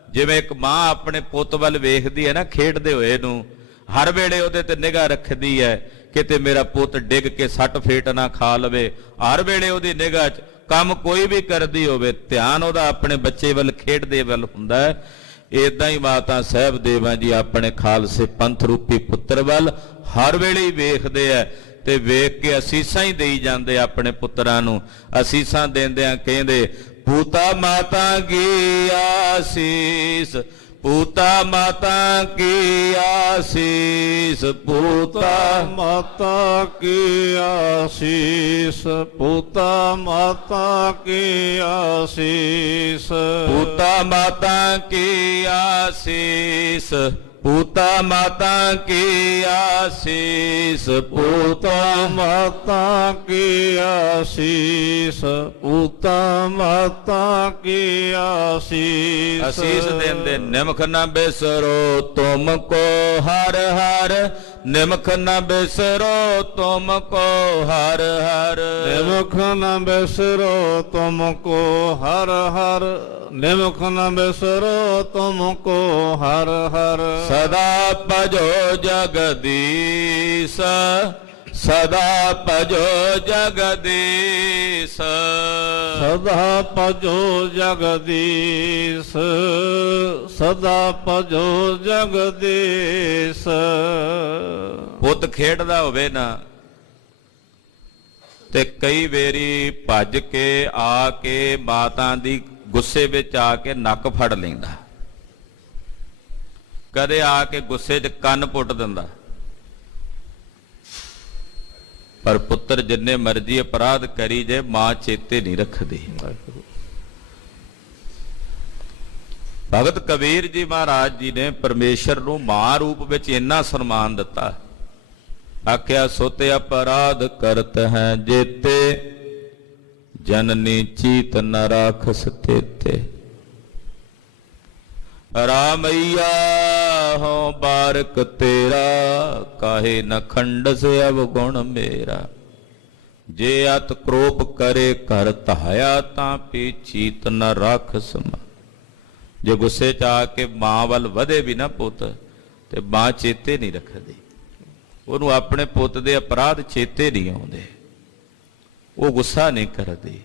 ਜਿਵੇਂ ਇੱਕ ਮਾਂ ਆਪਣੇ ਪੁੱਤ ਵੱਲ ਵੇਖਦੀ ਹੈ ਨਾ ਖੇਡਦੇ ਹੋਏ ਨੂੰ, ਹਰ ਵੇਲੇ ਉਹਦੇ ਤੇ ਨਿਗਾਹ ਰੱਖਦੀ ਹੈ ਕਿਤੇ ਮੇਰਾ ਪੁੱਤ ਡਿੱਗ ਕੇ ਸੱਟ ਫੇਟ ਨਾ ਖਾ ਲਵੇ। ਹਰ ਵੇਲੇ ਉਹਦੀ ਨਿਗਾਹ 'ਚ ਕੰਮ ਕੋਈ ਵੀ ਕਰਦੀ ਹੋਵੇ ਧਿਆਨ ਉਹਦਾ ਆਪਣੇ ਬੱਚੇ ਵੱਲ, ਖੇਡਦੇ ਵੱਲ ਹੁੰਦਾ ਹੈ। ਇਦਾਂ ਹੀ ਮਾਤਾ ਸਾਹਿਬ ਦੇਵਾਂ ਜੀ ਆਪਣੇ ਖਾਲਸੇ ਪੰਥ ਰੂਪੀ ਪੁੱਤਰ ਵੱਲ ਹਰ ਵੇਲੇ ਹੀ ਵੇਖਦੇ ਆ ਤੇ ਵੇਖ ਕੇ ਅਸੀਸਾਂ ਹੀ ਦੇਈ ਜਾਂਦੇ ਆਪਣੇ ਪੁੱਤਰਾਂ ਨੂੰ। ਅਸੀਸਾਂ ਦਿੰਦਿਆਂ ਕਹਿੰਦੇ ਪੂਤਾ ਮਾਤਾ ਕੀ ਆਸੀਸ, ਪੂਤਾ ਮਾਤਾ ਕੀ ਆਸੀਸ, ਪੂਤਾ ਮਾਤਾ ਕੀ ਆਸੀਸ, ਪੂਤਾ ਮਾਤਾ ਕੀ ਆਸੀਸ, ਪੂਤਾ ਮਾਤਾ ਕੀ ਆਸੀਸ, ਪੂਤਾ ਮਾਤਾ ਕੀ ਆਸੀਸ, ਪੂਤਾ ਮਾਤਾ ਕੀ ਆਸੀਸ, ਪੂਤਾ ਮਾਤਾ ਕੀ ਆਸੀਸ। ਅਸੀਸ ਦਿੰਦੇ ਨਿਮਖ ਨਾ ਬਿਸਰੋ ਤੁਮ ਕੋ ਹਰ ਹਰ, ਨਿਮਖ ਨਾ ਬਿਸਰੋ ਤੁਮ ਕੋ ਹਰ ਹਰ, ਨਿਮਖ ਨ ਬਿਸਰੋ ਤੁਮ ਕੋ ਹਰ ਹਰ, ਨਿਮਖ ਨ ਬਿਸਰੋ ਤੁਮ ਕੋ ਹਰ ਹਰ। ਸਦਾ ਭਜੋ ਜਗਦੀਸ਼, ਸਦਾ ਭਜੋ ਜਗਦੀਸ਼, ਸਦਾ ਭਜੋ ਜਗਦੀਸ਼, ਸਦਾ ਭਜੋ ਜਗਦੀਸ਼। ਪੁੱਤ ਖੇਡਦਾ ਹੋਵੇ ਨਾ ਤੇ ਕਈ ਵੇਰੀ ਭੱਜ ਕੇ ਆ ਕੇ ਮਾਤਾ ਦੀ ਗੁੱਸੇ ਵਿੱਚ ਆ ਕੇ ਨੱਕ ਫੜ ਲੈਂਦਾ, ਕਦੇ ਆ ਕੇ ਗੁੱਸੇ 'ਚ ਕੰਨ ਪੁੱਟ ਦਿੰਦਾ। ਪਰ ਪੁੱਤਰ ਜਿੰਨੇ ਮਰਜ਼ੀ ਅਪਰਾਧ ਕਰੀ ਜੇ ਮਾਂ ਚੇਤੇ ਨਹੀਂ ਰੱਖਦੀ। ਭਗਤ ਕਬੀਰ ਜੀ ਮਹਾਰਾਜ ਜੀ ਨੇ ਪਰਮੇਸ਼ਰ ਨੂੰ ਮਾਂ ਰੂਪ ਵਿੱਚ ਇੰਨਾ ਸਨਮਾਨ ਦਿੱਤਾ, ਆਖਿਆ ਸੋਤੇ ਅਪਰਾਧ ਕਰਤ ਹੈ ਜੇਤੇ, ਜਨਨੀ ਚੀਤ ਨ ਰਾਖਸ ਤੇਤੇ। ਰਾਮਈਆ ਹੋ ਬਾਰਕ ਤੇਰਾ, ਕਾਹੇ ਨ ਖੰਡਸ ਅਵਗੁਣ ਮੇਰਾ। ਜੇ ਅਤ ਕ੍ਰੋਪ ਕਰੇ ਘਰ ਧਾਇਆ, ਤਾਂ ਪੀ ਚੀਤ ਨ ਰਾਖਸ ਮਾ। ਜੇ ਗੁੱਸੇ 'ਚ ਆ ਕੇ ਮਾਂ ਵੱਲ ਵਧੇ ਵੀ ਨਾ ਪੁੱਤ ਤੇ ਮਾਂ ਚੇਤੇ ਨਹੀਂ ਰੱਖਦੀ, ਉਹਨੂੰ ਆਪਣੇ ਪੁੱਤ ਦੇ ਅਪਰਾਧ ਚੇਤੇ ਨਹੀਂ ਆਉਂਦੇ, ਉਹ ਗੁੱਸਾ ਨਹੀਂ ਕਰਦੀ।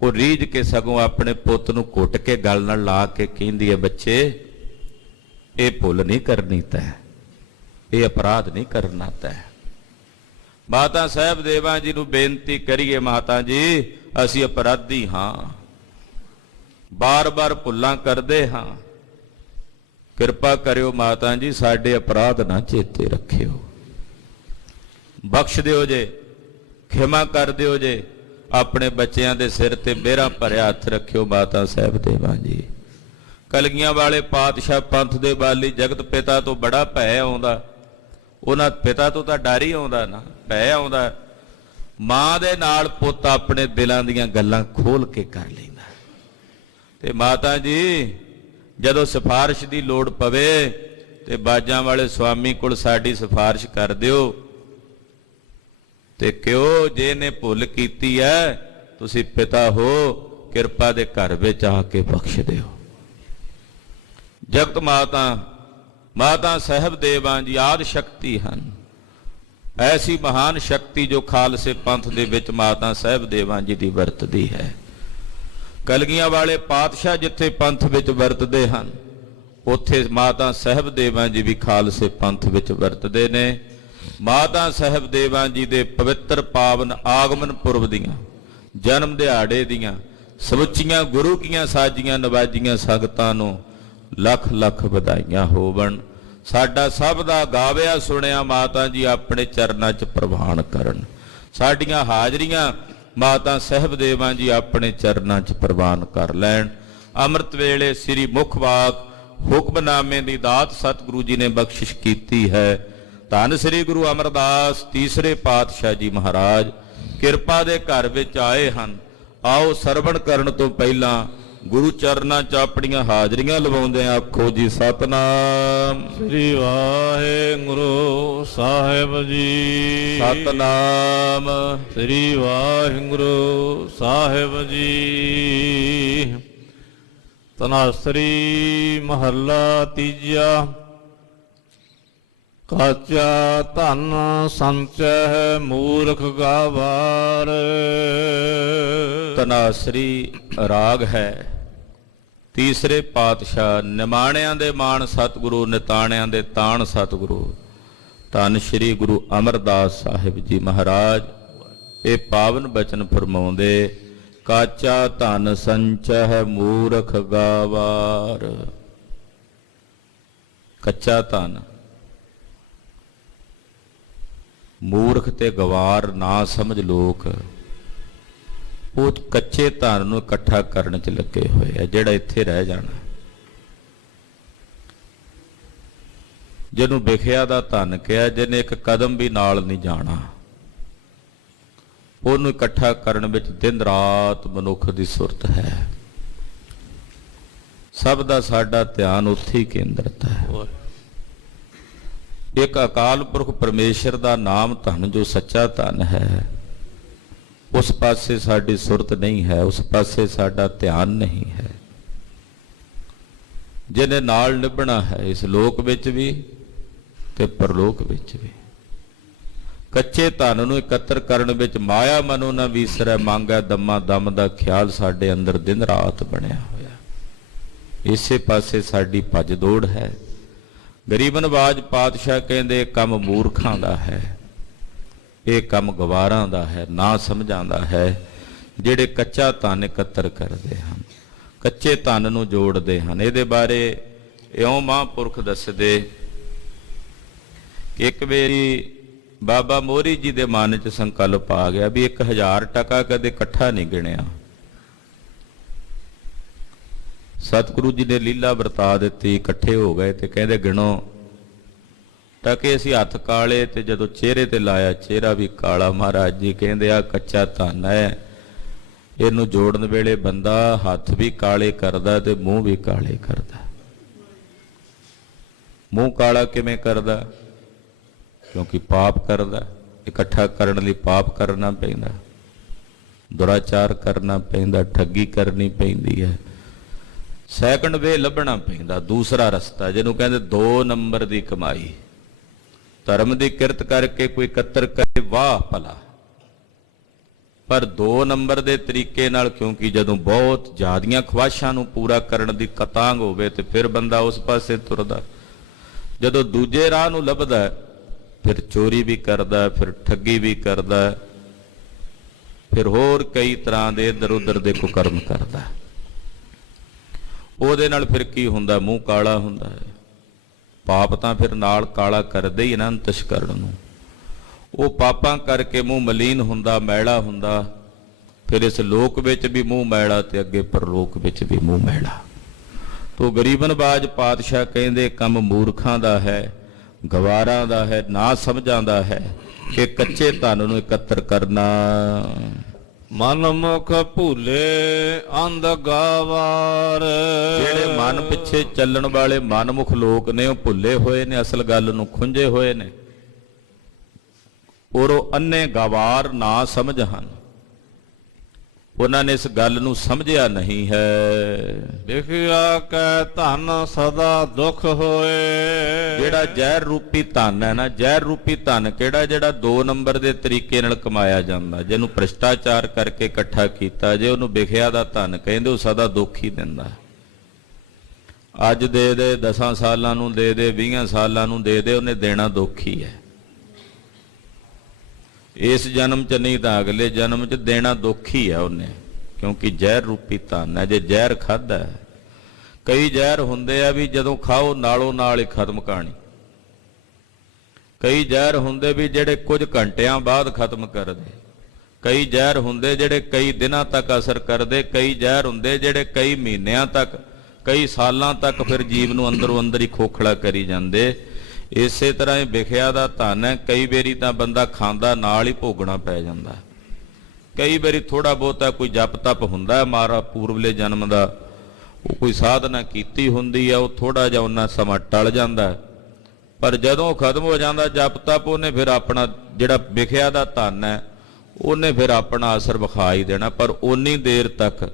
ਉਹ ਰੀਝ ਕੇ ਸਗੋਂ ਆਪਣੇ ਪੁੱਤ ਨੂੰ ਘੁੱਟ ਕੇ ਗਲ ਨਾਲ ਲਾ ਕੇ ਕਹਿੰਦੀ ਹੈ ਬੱਚੇ ਇਹ ਭੁੱਲ ਨਹੀਂ ਕਰਨੀ ਤੈ, ਇਹ ਅਪਰਾਧ ਨਹੀਂ ਕਰਨਾ ਤੈ। ਮਾਤਾ ਸਾਹਿਬ ਦੇਵਾਂ ਜੀ ਨੂੰ ਬੇਨਤੀ ਕਰੀਏ, ਮਾਤਾ ਜੀ ਅਸੀਂ ਅਪਰਾਧੀ ਹਾਂ, ਬਾਰ-ਬਾਰ ਭੁੱਲਾਂ ਕਰਦੇ ਹਾਂ, ਕਿਰਪਾ ਕਰਿਓ ਮਾਤਾ ਜੀ ਸਾਡੇ ਅਪਰਾਧ ਨਾ ਚੇਤੇ ਰੱਖਿਓ, ਬਖਸ਼ ਦਿਓ ਜੇ, ਖਿਮਾ ਕਰ ਦਿਓ ਜੇ, ਆਪਣੇ ਬੱਚਿਆਂ ਦੇ ਸਿਰ ਤੇ ਮਿਹਰਾਂ ਭਰਿਆ ਹੱਥ ਰੱਖਿਓ ਮਾਤਾ ਸਾਹਿਬ ਦੇਵਾਂ ਜੀ। ਕਲਗੀਆਂ ਵਾਲੇ ਪਾਤਸ਼ਾਹ ਪੰਥ ਦੇ ਬਾਲੀ ਜਗਤ ਪਿਤਾ ਤੋਂ ਬੜਾ ਭੈ ਆਉਂਦਾ, ਉਹਨਾਂ ਪਿਤਾ ਤੋਂ ਤਾਂ ਡਰ ਹੀ ਆਉਂਦਾ ਨਾ, ਭੈ ਆਉਂਦਾ। ਮਾਂ ਦੇ ਨਾਲ ਪੁੱਤ ਆਪਣੇ ਦਿਲਾਂ ਦੀਆਂ ਗੱਲਾਂ ਖੋਲ ਕੇ ਕਰ ਲੈਂਦਾ। ਤੇ ਮਾਤਾ ਜੀ ਜਦੋਂ ਸਿਫਾਰਿਸ਼ ਦੀ ਲੋੜ ਪਵੇ ਤੇ ਬਾਜਾਂ ਵਾਲੇ ਸੁਆਮੀ ਕੋਲ ਸਾਡੀ ਸਿਫਾਰਿਸ਼ ਕਰ ਦਿਓ ਤੇ ਕਿਉਂ ਜੇ ਨੇ ਭੁੱਲ ਕੀਤੀ ਹੈ, ਤੁਸੀਂ ਪਿਤਾ ਹੋ, ਕਿਰਪਾ ਦੇ ਘਰ ਵਿੱਚ ਆ ਕੇ ਬਖਸ਼ ਦਿਓ। ਜਗਤ ਮਾਤਾ, ਮਾਤਾ ਸਾਹਿਬ ਦੇਵਾਂ ਜੀ ਆਦਿ ਸ਼ਕਤੀ ਹਨ, ਐਸੀ ਮਹਾਨ ਸ਼ਕਤੀ ਜੋ ਖਾਲਸੇ ਪੰਥ ਦੇ ਵਿੱਚ ਮਾਤਾ ਸਾਹਿਬ ਦੇਵਾਂ ਜੀ ਦੀ ਵਰਤਦੀ ਹੈ। ਕਲਗੀਆਂ ਵਾਲੇ ਪਾਤਸ਼ਾਹ ਜਿੱਥੇ ਪੰਥ ਵਿੱਚ ਵਰਤਦੇ ਹਨ, ਉੱਥੇ ਮਾਤਾ ਸਾਹਿਬ ਦੇਵਾਂ ਜੀ ਵੀ ਖਾਲਸੇ ਪੰਥ ਵਿੱਚ ਵਰਤਦੇ ਨੇ। ਮਾਤਾ ਸਾਹਿਬ ਦੇਵਾਂ ਜੀ ਦੇ ਪਵਿੱਤਰ ਪਾਵਨ ਆਗਮਨ ਪੁਰਬ ਦੀਆਂ, ਜਨਮ ਦਿਹਾੜੇ ਦੀਆਂ ਸਮੁੱਚੀਆਂ ਗੁਰੂ ਕੀਆਂ ਸਾਜੀਆਂ ਨਵਾਜੀਆਂ ਸੰਗਤਾਂ ਨੂੰ ਲੱਖ ਲੱਖ ਵਧਾਈਆਂ ਹੋਵਣ। ਸਾਡਾ ਸਭ ਦਾ ਗਾਵਿਆ ਸੁਣਿਆ ਮਾਤਾ ਜੀ ਆਪਣੇ ਚਰਨਾਂ 'ਚ ਪ੍ਰਵਾਨ ਕਰਨ। ਸਾਡੀਆਂ ਹਾਜ਼ਰੀਆਂ ਮਾਤਾ ਸਾਹਿਬ ਦੇਵਾਂ ਜੀ ਆਪਣੇ ਚਰਨਾਂ 'ਚ ਪ੍ਰਵਾਨ ਕਰ ਲੈਣ। ਅੰਮ੍ਰਿਤ ਵੇਲੇ ਸ੍ਰੀ ਮੁਖ ਵਾਕ ਹੁਕਮਨਾਮੇ ਦੀ ਦਾਤ ਸਤਿਗੁਰੂ ਜੀ ਨੇ ਬਖਸ਼ਿਸ਼ ਕੀਤੀ ਹੈ। ਧੰਨ ਸ੍ਰੀ ਗੁਰੂ ਅਮਰਦਾਸ ਤੀਸਰੇ ਪਾਤਸ਼ਾਹ ਜੀ ਮਹਾਰਾਜ ਕਿਰਪਾ ਦੇ ਘਰ ਵਿੱਚ ਆਏ ਹਨ। ਆਓ ਸਰਵਣ ਕਰਨ ਤੋਂ ਪਹਿਲਾਂ ਗੁਰੂ ਚਰਨਾਂ 'ਚ ਆਪਣੀਆਂ ਹਾਜ਼ਰੀਆਂ ਲਵਾਉਂਦੇ ਆਖੋ ਜੀ ਸਤਨਾਮ ਸ੍ਰੀ ਵਾਹਿਗੁਰੂ ਸਾਹਿਬ ਜੀ। ਸਤਨਾਮ ਸ੍ਰੀ ਵਾਹਿਗੁਰੂ ਸਾਹਿਬ ਜੀ। ਤਨਾਸਰੀ ਮਹੱਲਾ ਤੀਜਾ। ਕਾਚਾ ਧਨ ਸੰਚੈ ਮੂਰਖ ਗਾਵਾਰ। ਤਨਾਸਰੀ ਰਾਗ ਹੈ। ਤੀਸਰੇ ਪਾਤਸ਼ਾਹ ਨਿਮਾਣਿਆਂ ਦੇ ਮਾਣ ਸਤਿਗੁਰੂ, ਨਿਤਾਣਿਆਂ ਦੇ ਤਾਣ ਸਤਿਗੁਰੂ ਧੰਨ ਸ੍ਰੀ ਗੁਰੂ ਅਮਰਦਾਸ ਸਾਹਿਬ ਜੀ ਮਹਾਰਾਜ ਇਹ ਪਾਵਨ ਬਚਨ ਫਰਮਾਉਂਦੇ, ਕਾਚਾ ਧਨ ਸੰਚੈ ਮੂਰਖ ਗਾਵਾਰ। ਕੱਚਾ ਧਨ ਮੂਰਖ ਤੇ ਗਵਾਰ ਨਾ ਸਮਝ ਲੋਕ ਉਹ ਕੱਚੇ ਧਨ ਨੂੰ ਇਕੱਠਾ ਕਰਨ 'ਚ ਲੱਗੇ ਹੋਏ ਆ, ਜਿਹੜਾ ਇੱਥੇ ਰਹਿ ਜਾਣਾ। ਜਿਹਨੂੰ ਵਿਖਿਆ ਦਾ ਧਨ ਕਿਹਾ, ਜਿਹਨੇ ਇੱਕ ਕਦਮ ਵੀ ਨਾਲ ਨਹੀਂ ਜਾਣਾ, ਉਹਨੂੰ ਇਕੱਠਾ ਕਰਨ ਵਿੱਚ ਦਿਨ ਰਾਤ ਮਨੁੱਖ ਦੀ ਸੁਰਤ ਹੈ। ਸਭ ਦਾ ਸਾਡਾ ਧਿਆਨ ਉੱਥੇ ਹੀ ਕੇਂਦਰਿਤ ਹੈ। ਇੱਕ ਅਕਾਲ ਪੁਰਖ ਪਰਮੇਸ਼ਰ ਦਾ ਨਾਮ ਧਨ ਜੋ ਸੱਚਾ ਧਨ ਹੈ, ਉਸ ਪਾਸੇ ਸਾਡੀ ਸੁਰਤ ਨਹੀਂ ਹੈ, ਉਸ ਪਾਸੇ ਸਾਡਾ ਧਿਆਨ ਨਹੀਂ ਹੈ। ਜਿਹਨੇ ਨਾਲ ਨਿਭਣਾ ਹੈ ਇਸ ਲੋਕ ਵਿੱਚ ਵੀ ਤੇ ਪਰਲੋਕ ਵਿੱਚ ਵੀ। ਕੱਚੇ ਧਨ ਨੂੰ ਇਕੱਤਰ ਕਰਨ ਵਿੱਚ ਮਾਇਆ ਮਨੋ ਨਾ ਵੀਸਰੈ, ਮੰਗੈ ਦਮਾ ਦਮ ਦਾ ਖਿਆਲ ਸਾਡੇ ਅੰਦਰ ਦਿਨ ਰਾਤ ਬਣਿਆ ਹੋਇਆ। ਇਸੇ ਪਾਸੇ ਸਾਡੀ ਭੱਜ ਦੌੜ ਹੈ। ਗਰੀਬ ਨਵਾਜ ਪਾਤਸ਼ਾਹ ਕਹਿੰਦੇ ਕੰਮ ਮੂਰਖਾਂ ਦਾ ਹੈ, ਇਹ ਕੰਮ ਗਵਾਰਾਂ ਦਾ ਹੈ, ਨਾ ਸਮਝਾਂ ਦਾ ਹੈ, ਜਿਹੜੇ ਕੱਚਾ ਧਨ ਇਕੱਤਰ ਕਰਦੇ ਹਨ, ਕੱਚੇ ਧਨ ਨੂੰ ਜੋੜਦੇ ਹਨ। ਇਹਦੇ ਬਾਰੇ ਇਉਂ ਮਹਾਂਪੁਰਖ ਦੱਸਦੇ ਕਿ ਇੱਕ ਵਾਰੀ ਬਾਬਾ ਮੋਹਰੀ ਜੀ ਦੇ ਮਨ 'ਚ ਸੰਕਲਪ ਆ ਗਿਆ ਵੀ 1000 ਟਕਾ ਕਦੇ ਇਕੱਠਾ ਨਹੀਂ ਗਿਣਿਆ। ਸਤਿਗੁਰੂ ਜੀ ਨੇ ਲੀਲਾ ਵਰਤਾ ਦਿੱਤੀ, ਇਕੱਠੇ ਹੋ ਗਏ ਤੇ ਕਹਿੰਦੇ ਗਿਣੋ ਟਕੇ। ਅਸੀਂ ਹੱਥ ਕਾਲੇ ਤੇ ਜਦੋਂ ਚਿਹਰੇ ਤੇ ਲਾਇਆ ਚਿਹਰਾ ਵੀ ਕਾਲਾ। ਮਹਾਰਾਜ ਜੀ ਕਹਿੰਦੇ ਆ ਕੱਚਾ ਧਨ ਹੈ, ਇਹਨੂੰ ਜੋੜਨ ਵੇਲੇ ਬੰਦਾ ਹੱਥ ਵੀ ਕਾਲੇ ਕਰਦਾ ਤੇ ਮੂੰਹ ਵੀ ਕਾਲੇ ਕਰਦਾ। ਮੂੰਹ ਕਾਲਾ ਕਿਵੇਂ ਕਰਦਾ? ਕਿਉਂਕਿ ਪਾਪ ਕਰਦਾ। ਇਕੱਠਾ ਕਰਨ ਲਈ ਪਾਪ ਕਰਨਾ ਪੈਂਦਾ, ਦੁਰਾਚਾਰ ਕਰਨਾ ਪੈਂਦਾ, ਠੱਗੀ ਕਰਨੀ ਪੈਂਦੀ ਹੈ, ਸੈਕੰਡ ਵੇ ਲੱਭਣਾ ਪੈਂਦਾ, ਦੂਸਰਾ ਰਸਤਾ ਜਿਹਨੂੰ ਕਹਿੰਦੇ 2 ਨੰਬਰ ਦੀ ਕਮਾਈ। ਧਰਮ ਦੀ ਕਿਰਤ ਕਰਕੇ ਕੋਈ ਇਕੱਤਰ ਕਰੇ ਵਾਹ ਭਲਾ, ਪਰ 2 ਨੰਬਰ ਦੇ ਤਰੀਕੇ ਨਾਲ, ਕਿਉਂਕਿ ਜਦੋਂ ਬਹੁਤ ਜ਼ਿਆਦੀਆਂ ਖਵਾਇਸ਼ਾਂ ਨੂੰ ਪੂਰਾ ਕਰਨ ਦੀ ਕਤਾਂਗ ਹੋਵੇ ਤੇ ਫਿਰ ਬੰਦਾ ਉਸ ਪਾਸੇ ਤੁਰਦਾ। ਜਦੋਂ ਦੂਜੇ ਰਾਹ ਨੂੰ ਲੱਭਦਾ ਫਿਰ ਚੋਰੀ ਵੀ ਕਰਦਾ, ਫਿਰ ਠੱਗੀ ਵੀ ਕਰਦਾ, ਫਿਰ ਹੋਰ ਕਈ ਤਰ੍ਹਾਂ ਦੇ ਇੱਧਰ ਉੱਧਰ ਦੇ ਕੁਕਰਮ ਕਰਦਾ। ਉਹਦੇ ਨਾਲ ਫਿਰ ਕੀ ਹੁੰਦਾ? ਮੂੰਹ ਕਾਲਾ ਹੁੰਦਾ ਹੈ। ਪਾਪ ਤਾਂ ਫਿਰ ਨਾਲ ਕਾਲਾ ਕਰਦੇ ਹੀ ਨਾ ਅੰਤਸ਼ਕਰਨ ਨੂੰ। ਉਹ ਪਾਪਾਂ ਕਰਕੇ ਮੂੰਹ ਮਲੀਨ ਹੁੰਦਾ, ਮੈਲਾ ਹੁੰਦਾ, ਫਿਰ ਇਸ ਲੋਕ ਵਿੱਚ ਵੀ ਮੂੰਹ ਮੈਲਾ ਤੇ ਅੱਗੇ ਪਰਲੋਕ ਵਿੱਚ ਵੀ ਮੂੰਹ ਮੈਲਾ। ਤੋ ਗਰੀਬ ਨਵਾਜ ਪਾਤਸ਼ਾਹ ਕਹਿੰਦੇ ਕੰਮ ਮੂਰਖਾਂ ਦਾ ਹੈ, ਗਵਾਰਾਂ ਦਾ ਹੈ, ਨਾ ਸਮਝਾਂ ਦਾ ਹੈ ਕਿ ਕੱਚੇ ਧਨ ਨੂੰ ਇਕੱਤਰ ਕਰਨਾ। ਮਨ ਮੁਖ ਭੂਲੇ ਅੰਧ ਗਾਵਾਰ। ਜਿਹੜੇ ਮਨ ਪਿੱਛੇ ਚੱਲਣ ਵਾਲੇ ਮਨਮੁਖ ਲੋਕ ਨੇ ਉਹ ਭੁੱਲੇ ਹੋਏ ਨੇ, ਅਸਲ ਗੱਲ ਨੂੰ ਖੁੰਝੇ ਹੋਏ ਨੇ, ਔਰ ਉਹ ਅੰਨੇ ਗਵਾਰ ਨਾ ਸਮਝ ਹਨ। ਉਹਨਾਂ ਨੇ ਇਸ ਗੱਲ ਨੂੰ ਸਮਝਿਆ ਨਹੀਂ ਹੈ। ਵਿਖਿਆ ਕੈ ਧਨ ਸਦਾ ਦੁੱਖ ਹੋਏ। ਜਿਹੜਾ ਜ਼ਹਿਰ ਰੂਪੀ ਧਨ ਹੈ ਨਾ, ਜ਼ਹਿਰ ਰੂਪੀ ਧਨ ਕਿਹੜਾ? ਜਿਹੜਾ 2 ਨੰਬਰ ਦੇ ਤਰੀਕੇ ਨਾਲ ਕਮਾਇਆ ਜਾਂਦਾ, ਜਿਹਨੂੰ ਭ੍ਰਿਸ਼ਟਾਚਾਰ ਕਰਕੇ ਇਕੱਠਾ ਕੀਤਾ, ਜੇ ਉਹਨੂੰ ਵਿਖਿਆ ਦਾ ਧਨ ਕਹਿੰਦੇ, ਉਹ ਸਦਾ ਦੁੱਖ ਹੀ ਦਿੰਦਾ। ਅੱਜ ਦੇ ਦੇ, 10 ਸਾਲਾਂ ਨੂੰ ਦੇ ਦੇ, 20 ਸਾਲਾਂ ਨੂੰ ਦੇ ਦੇ, ਉਹਨੇ ਦੇਣਾ ਦੁੱਖ ਹੀ ਹੈ। ਇਸ ਜਨਮ 'ਚ ਨਹੀਂ ਤਾਂ ਅਗਲੇ ਜਨਮ 'ਚ ਦੇਣਾ ਦੁੱਖ ਹੀ ਹੈ ਉਹਨੇ, ਕਿਉਂਕਿ ਜ਼ਹਿਰ ਰੂਪੀ ਧਨ ਹੈ। ਜੇ ਜ਼ਹਿਰ ਖਾਧਾ, ਕਈ ਜ਼ਹਿਰ ਹੁੰਦੇ ਆ ਵੀ ਜਦੋਂ ਖਾਓ ਨਾਲੋਂ ਨਾਲ ਹੀ ਖਤਮ ਕਹਾਣੀ। ਕਈ ਜ਼ਹਿਰ ਹੁੰਦੇ ਵੀ ਜਿਹੜੇ ਕੁਝ ਘੰਟਿਆਂ ਬਾਅਦ ਖਤਮ ਕਰਦੇ। ਕਈ ਜ਼ਹਿਰ ਹੁੰਦੇ ਜਿਹੜੇ ਕਈ ਦਿਨਾਂ ਤੱਕ ਅਸਰ ਕਰਦੇ, ਕਈ ਜ਼ਹਿਰ ਹੁੰਦੇ ਜਿਹੜੇ ਕਈ ਮਹੀਨਿਆਂ ਤੱਕ, ਕਈ ਸਾਲਾਂ ਤੱਕ ਫਿਰ ਜੀਵ ਨੂੰ ਅੰਦਰੋਂ ਅੰਦਰ ਹੀ ਖੋਖਲਾ ਕਰੀ ਜਾਂਦੇ। ਇਸੇ ਤਰ੍ਹਾਂ ਇਹ ਵਿਖਿਆ ਦਾ ਧਨ ਹੈ। ਕਈ ਵਾਰੀ ਤਾਂ ਬੰਦਾ ਖਾਂਦਾ ਨਾਲ ਹੀ ਭੋਗਣਾ ਪੈ ਜਾਂਦਾ, ਕਈ ਵਾਰੀ ਥੋੜਾ ਬਹੁਤਾ ਕੋਈ ਜਪ ਤਪ ਹੁੰਦਾ ਮਾਰਾ ਪੂਰਵਲੇ ਜਨਮ ਦਾ, ਉਹ ਕੋਈ ਸਾਧਨਾ ਕੀਤੀ ਹੁੰਦੀ ਹੈ, ਉਹ ਥੋੜਾ ਜਿਹਾ ਉਹਨਾਂ ਸਮਾਂ ਟਲ ਜਾਂਦਾ। ਪਰ ਜਦੋਂ ਖਤਮ ਹੋ ਜਾਂਦਾ ਜਪ ਤਪ, ਉਹਨੇ ਫਿਰ ਆਪਣਾ ਜਿਹੜਾ ਵਿਖਿਆ ਦਾ ਧਨ ਹੈ ਉਹਨੇ ਫਿਰ ਆਪਣਾ ਅਸਰ ਵਿਖਾ ਹੀ ਦੇਣਾ, ਪਰ ਓਨੀ ਦੇਰ ਤੱਕ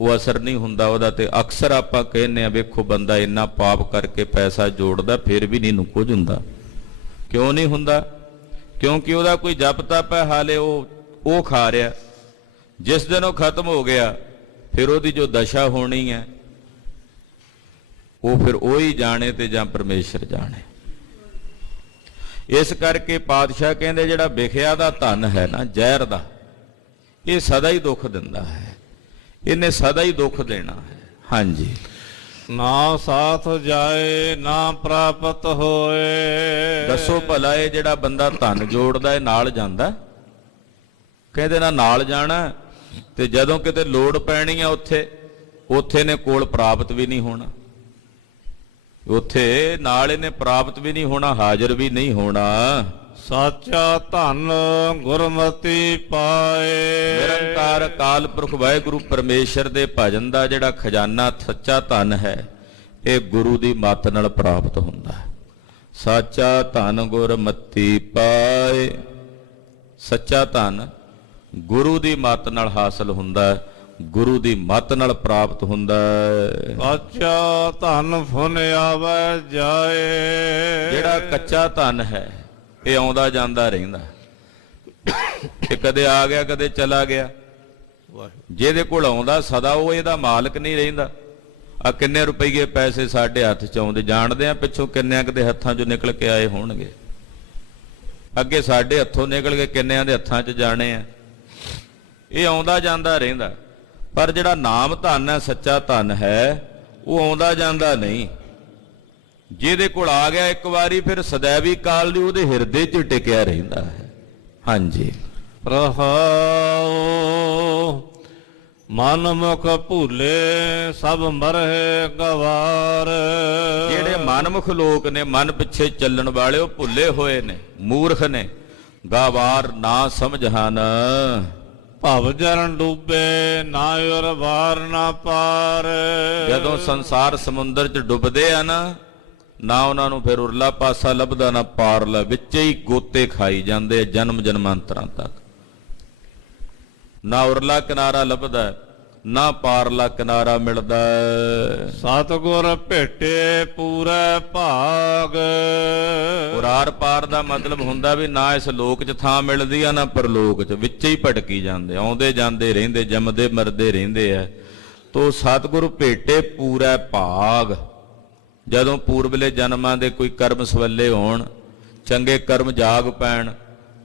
ਉਹ ਅਸਰ ਨਹੀਂ ਹੁੰਦਾ ਉਹਦਾ। ਤੇ ਅਕਸਰ ਆਪਾਂ ਕਹਿੰਦੇ ਆ ਵੇਖੋ ਬੰਦਾ ਇੰਨਾ ਪਾਪ ਕਰਕੇ ਪੈਸਾ ਜੋੜਦਾ ਫਿਰ ਵੀ ਨਹੀਂ ਨੂੰ ਕੁਝ ਹੁੰਦਾ। ਕਿਉਂ ਨਹੀਂ ਹੁੰਦਾ? ਕਿਉਂਕਿ ਉਹਦਾ ਕੋਈ ਜਪ ਤਪ ਹੈ, ਹਾਲੇ ਉਹ ਖਾ ਰਿਹਾ। ਜਿਸ ਦਿਨ ਉਹ ਖਤਮ ਹੋ ਗਿਆ ਫਿਰ ਉਹਦੀ ਜੋ ਦਸ਼ਾ ਹੋਣੀ ਹੈ ਉਹ ਫਿਰ ਉਹੀ ਜਾਣੇ ਤੇ ਜਾਂ ਪਰਮੇਸ਼ਰ ਜਾਣੇ। ਇਸ ਕਰਕੇ ਪਾਤਸ਼ਾਹ ਕਹਿੰਦੇ ਜਿਹੜਾ ਵਿਖਿਆ ਦਾ ਧਨ ਹੈ ਨਾ, ਜ਼ਹਿਰ ਦਾ, ਇਹ ਸਦਾ ਹੀ ਦੁੱਖ ਦਿੰਦਾ ਹੈ, ਇਹਨੇ ਸਦਾ ਹੀ ਦੁੱਖ ਦੇਣਾ ਹੈ। ਹਾਂਜੀ। ਨਾ ਸਾਥ ਜਾਏ ਨਾ ਪ੍ਰਾਪਤ ਹੋਏ। ਦੱਸੋ ਭਲਾ ਇਹ ਜਿਹੜਾ ਬੰਦਾ ਧਨ ਜੋੜਦਾ ਇਹ ਨਾਲ ਜਾਂਦਾ? ਕਹਿੰਦੇ ਨਾਲ ਜਾਣਾ, ਤੇ ਜਦੋਂ ਕਿਤੇ ਲੋੜ ਪੈਣੀ ਆ ਉੱਥੇ ਨੇ ਕੋਲ ਪ੍ਰਾਪਤ ਵੀ ਨਹੀਂ ਹੋਣਾ, ਉੱਥੇ ਨਾਲ ਇਹਨੇ ਪ੍ਰਾਪਤ ਵੀ ਨਹੀਂ ਹੋਣਾ, ਹਾਜ਼ਰ ਵੀ ਨਹੀਂ ਹੋਣਾ। ਸਾਚਾ ਧਨ ਗੁਰਮਤਿ ਪਾਏ। ਨਿਰੰਕਾਰ ਅਕਾਲ ਪੁਰਖ ਵਾਹਿਗੁਰੂ ਪਰਮੇਸ਼ਰ ਦੇ ਭਜਨ ਦਾ ਜਿਹੜਾ ਖਜ਼ਾਨਾ ਸੱਚਾ ਧਨ ਹੈ ਇਹ ਗੁਰੂ ਦੀ ਮੱਤ ਨਾਲ ਪ੍ਰਾਪਤ ਹੁੰਦਾ ਹੈ। ਸਾਚਾ ਧਨ ਗੁਰਮਤਿ ਪਾਏ। ਸੱਚਾ ਧਨ ਗੁਰੂ ਦੀ ਮੱਤ ਨਾਲ ਹਾਸਲ ਹੁੰਦਾ ਹੈ, ਗੁਰੂ ਦੀ ਮੱਤ ਨਾਲ ਪ੍ਰਾਪਤ ਹੁੰਦਾ ਹੈ। ਕੱਚਾ ਧਨ ਫੁਨ ਆਵੇ ਜਾਏ। ਜਿਹੜਾ ਕੱਚਾ ਧਨ ਹੈ ਇਹ ਆਉਂਦਾ ਜਾਂਦਾ ਰਹਿੰਦਾ, ਇਹ ਕਦੇ ਆ ਗਿਆ ਕਦੇ ਚਲਾ ਗਿਆ। ਜਿਹਦੇ ਕੋਲ ਆਉਂਦਾ ਸਦਾ ਉਹ ਇਹਦਾ ਮਾਲਕ ਨਹੀਂ ਰਹਿੰਦਾ। ਆ ਕਿੰਨੇ ਰੁਪਈਏ ਪੈਸੇ ਸਾਡੇ ਹੱਥ ਚ ਆਉਂਦੇ, ਜਾਣਦੇ ਆ ਪਿੱਛੋਂ ਕਿੰਨਿਆਂ ਦੇ ਹੱਥਾਂ ਚੋਂ ਨਿਕਲ ਕੇ ਆਏ ਹੋਣਗੇ, ਅੱਗੇ ਸਾਡੇ ਹੱਥੋਂ ਨਿਕਲ ਕੇ ਕਿੰਨਿਆਂ ਦੇ ਹੱਥਾਂ 'ਚ ਜਾਣੇ ਆ। ਇਹ ਆਉਂਦਾ ਜਾਂਦਾ ਰਹਿੰਦਾ। ਪਰ ਜਿਹੜਾ ਨਾਮ ਧਨ ਹੈ, ਸੱਚਾ ਧਨ ਹੈ, ਉਹ ਆਉਂਦਾ ਜਾਂਦਾ ਨਹੀਂ। ਜਿਹਦੇ ਕੋਲ ਆ ਗਿਆ ਇੱਕ ਵਾਰੀ ਫਿਰ ਸदैवी ਕਾਲ ਦੀ ਉਹਦੇ ਹਿਰਦੇ 'ਚ ਟਿਕਿਆ ਰਹਿੰਦਾ ਹੈ। ਹਾਂਜੀ। ਰਹਾਉ ਮਨ ਮੁਖ ਭੂਲੇ ਸਭ ਮਰਹਿ ਗਵਾਰ। ਜਿਹੜੇ ਮਨਮੁਖ ਲੋਕ ਨੇ, ਮਨ ਪਿੱਛੇ ਚੱਲਣ ਵਾਲੇ, ਉਹ ਭੁੱਲੇ ਹੋਏ ਨੇ, ਮੂਰਖ ਨੇ। ਗਾਵਾਰ ਨਾ ਸਮਝਾਨ। ਭਵ ਜਰਨ ਡੂਬੇ ਨਾ ਉਰ ਵਾਰ ਨਾ ਪਾਰ। ਜਦੋਂ ਸੰਸਾਰ ਸਮੁੰਦਰ 'ਚ ਡੁੱਬਦੇ ਆ ਨਾ ਉਹਨਾਂ ਨੂੰ ਫਿਰ ਉਰਲਾ ਪਾਸਾ ਲੱਭਦਾ ਨਾ ਪਾਰਲਾ, ਵਿੱਚ ਹੀ ਗੋਤੇ ਖਾਈ ਜਾਂਦੇ ਜਨਮ ਜਨਮਾਂਤਰਾਂ ਤੱਕ। ਨਾ ਉਰਲਾ ਕਿਨਾਰਾ ਲੱਭਦਾ ਨਾ ਪਾਰਲਾ ਕਿਨਾਰਾ ਮਿਲਦਾ। ਸਤਿਗੁਰ ਭੇਟੇ ਪੂਰਾ ਭਾਗ। ਉਰਾਰ ਪਾਰ ਦਾ ਮਤਲਬ ਹੁੰਦਾ ਵੀ ਨਾ ਇਸ ਲੋਕ 'ਚ ਥਾਂ ਮਿਲਦੀ ਆ ਨਾ ਪਰਲੋਕ 'ਚ, ਵਿੱਚ ਹੀ ਭਟਕੀ ਜਾਂਦੇ, ਆਉਂਦੇ ਜਾਂਦੇ ਰਹਿੰਦੇ, ਜੰਮਦੇ ਮਰਦੇ ਰਹਿੰਦੇ ਆ। ਤੋ ਸਤਿਗੁਰ ਭੇਟੇ ਪੂਰਾ ਭਾਗ। ਜਦੋਂ ਪੂਰਬਲੇ ਜਨਮਾਂ ਦੇ ਕੋਈ ਕਰਮ ਸਵੱਲੇ ਹੋਣ, ਚੰਗੇ ਕਰਮ ਜਾਗ ਪੈਣ,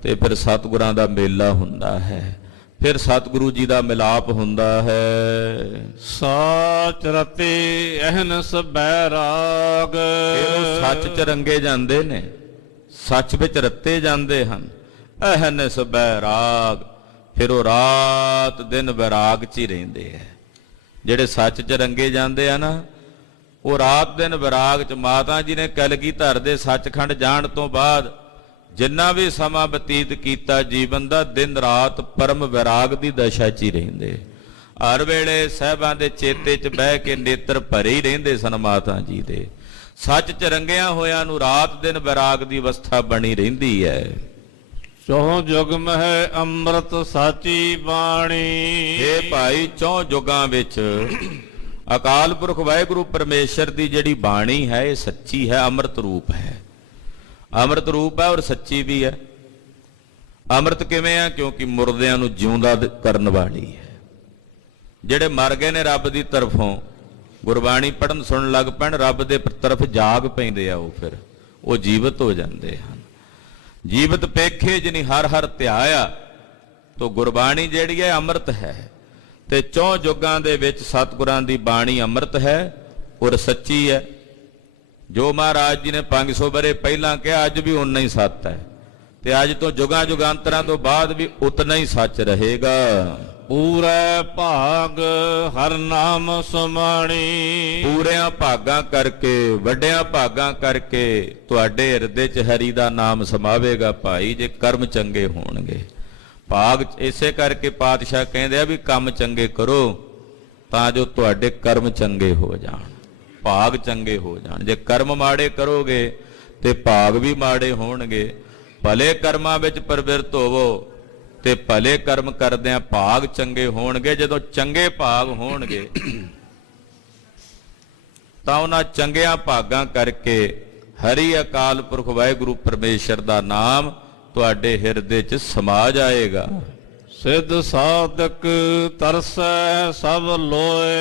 ਤੇ ਫਿਰ ਸਤਿਗੁਰਾਂ ਦਾ ਮੇਲਾ ਹੁੰਦਾ ਹੈ, ਫਿਰ ਸਤਿਗੁਰੂ ਜੀ ਦਾ ਮਿਲਾਪ ਹੁੰਦਾ ਹੈ। ਸਾਚ ਰਤੇ ਅਹਨਸ ਬੈਰਾਗ। ਇਹ ਸੱਚ 'ਚ ਰੰਗੇ ਜਾਂਦੇ ਨੇ, ਸੱਚ ਵਿੱਚ ਰੱਤੇ ਜਾਂਦੇ ਹਨ। ਅਹਨਸ ਬੈਰਾਗ, ਫਿਰ ਉਹ ਰਾਤ ਦਿਨ ਵੈਰਾਗ 'ਚ ਹੀ ਰਹਿੰਦੇ ਹੈ। ਜਿਹੜੇ ਸੱਚ 'ਚ ਰੰਗੇ ਜਾਂਦੇ ਆ ਨਾ, ਉਹ ਰਾਤ ਦਿਨ ਵੈਰਾਗ 'ਚ। ਮਾਤਾ ਜੀ ਨੇ ਕਲਗੀਧਰ ਦੇ ਸੱਚਖੰਡ ਜਾਣ ਤੋਂ ਬਾਅਦ ਜਿੰਨਾ ਵੀ ਸਮਾਂ ਬਤੀਤ ਕੀਤਾ ਜੀਵਨ ਦਾ, ਦਿਨ ਰਾਤ ਪਰਮ ਵੈਰਾਗ ਦੀ ਦਸ਼ਾ 'ਚ ਹੀ ਰਹਿੰਦੇ। ਹਰ ਵੇਲੇ ਸਾਹਿਬਾਂ ਦੇ ਚੇਤੇ 'ਚ ਬਹਿ ਕੇ ਨੇਤਰ ਭਰੇ ਹੀ ਰਹਿੰਦੇ ਸਨ ਮਾਤਾ ਜੀ ਦੇ। ਸੱਚ 'ਚ ਰੰਗਿਆ ਹੋਇਆਂ ਨੂੰ ਰਾਤ ਦਿਨ ਵੈਰਾਗ ਦੀ ਅਵਸਥਾ ਬਣੀ ਰਹਿੰਦੀ ਹੈ। ਚੌ ਜੁਗ ਮਹਿ ਅੰਮ੍ਰਿਤ ਸਾਚੀ ਬਾਣੀ। ਇਹ ਭਾਈ ਚੌ ਜੁਗਾਂ ਵਿੱਚ ਅਕਾਲ ਪੁਰਖ ਵਾਹਿਗੁਰੂ ਪਰਮੇਸ਼ਰ ਦੀ ਜਿਹੜੀ ਬਾਣੀ ਹੈ ਇਹ ਸੱਚੀ ਹੈ, ਅੰਮ੍ਰਿਤ ਰੂਪ ਹੈ। ਅੰਮ੍ਰਿਤ ਰੂਪ ਹੈ ਔਰ ਸੱਚੀ ਵੀ ਹੈ। ਅੰਮ੍ਰਿਤ ਕਿਵੇਂ ਆ? ਕਿਉਂਕਿ ਮੁਰਦਿਆਂ ਨੂੰ ਜਿਉਂਦਾ ਕਰਨ ਵਾਲੀ ਹੈ। ਜਿਹੜੇ ਮਰ ਗਏ ਨੇ ਰੱਬ ਦੀ ਤਰਫੋਂ ਗੁਰਬਾਣੀ ਪੜ੍ਹਨ ਸੁਣਨ ਲੱਗ ਪੈਣ, ਰੱਬ ਦੇ ਤਰਫ ਜਾਗ ਪੈਂਦੇ ਆ, ਉਹ ਫਿਰ ਉਹ ਜੀਵਤ ਹੋ ਜਾਂਦੇ ਹਨ। ਜੀਵਤ ਪੇਖੇ ਜਿਨੀ ਹਰ ਹਰ ਧਿਆਇਆ। ਤੋ ਗੁਰਬਾਣੀ ਜਿਹੜੀ ਹੈ ਅੰਮ੍ਰਿਤ ਹੈ, ਤੇ ਚੌ ਜੁਗਾਂ ਦੇ ਵਿੱਚ ਸਤਿਗੁਰਾਂ ਦੀ ਬਾਣੀ ਅੰਮ੍ਰਿਤ ਹੈ ਔਰ ਸੱਚੀ ਹੈ। ਜੋ ਮਹਾਰਾਜ ਜੀ ਨੇ 500 ਵਰੇ ਪਹਿਲਾਂ ਕਿਹਾ ਅੱਜ ਵੀ ਓਨਾ ਹੀ ਸੱਤ ਹੈ। ਤੇ ਅੱਜ ਤੋਂ ਜੁਗਾਂ ਜੁਗਾਂਤਰਾਂ ਤੋਂ ਬਾਅਦ ਵੀ ਉਤਨਾ ਹੀ ਸੱਚ ਰਹੇਗਾ। ਪੂਰੇ ਭਾਗ ਹਰ ਨਾਮ ਸੁਮਾਣੀ। ਪੂਰਿਆਂ ਭਾਗਾਂ ਕਰਕੇ, ਵੱਡਿਆਂ ਭਾਗਾਂ ਕਰਕੇ ਤੁਹਾਡੇ ਹਿਰਦੇ 'ਚ ਹਰੀ ਦਾ ਨਾਮ ਸਮਾਵੇਗਾ ਭਾਈ, ਜੇ ਕਰਮ ਚੰਗੇ ਹੋਣਗੇ। ਭਾਗ ਇਸੇ ਕਰਕੇ ਪਾਤਸ਼ਾਹ ਕਹਿੰਦੇ ਆ ਵੀ ਕੰਮ ਚੰਗੇ ਕਰੋ ਤਾਂ ਜੋ ਤੁਹਾਡੇ ਕਰਮ ਚੰਗੇ ਹੋ ਜਾਣ, ਭਾਗ ਚੰਗੇ ਹੋ ਜਾਣ। ਜੇ ਕਰਮ ਮਾੜੇ ਕਰੋਗੇ ਤੇ ਭਾਗ ਵੀ ਮਾੜੇ ਹੋਣਗੇ। ਭਲੇ ਕਰਮਾਂ ਵਿੱਚ ਪ੍ਰਵਿਰਤ ਹੋਵੋ ਤੇ ਭਲੇ ਕਰਮ ਕਰਦਿਆਂ ਭਾਗ ਚੰਗੇ ਹੋਣਗੇ। ਜਦੋਂ ਚੰਗੇ ਭਾਗ ਹੋਣਗੇ ਤਾਂ ਉਹਨਾਂ ਚੰਗਿਆਂ ਭਾਗਾਂ ਕਰਕੇ ਹਰੀ ਅਕਾਲ ਪੁਰਖ ਵਾਹਿਗੁਰੂ ਪਰਮੇਸ਼ਰ ਦਾ ਨਾਮ ਤੁਹਾਡੇ ਹਿਰਦੇ 'ਚ ਸਮਾ ਜਾਏਗਾ। ਸਿੱਧ ਸਾਧਕ ਤਰਸੈ ਸਭ ਲੋਏ।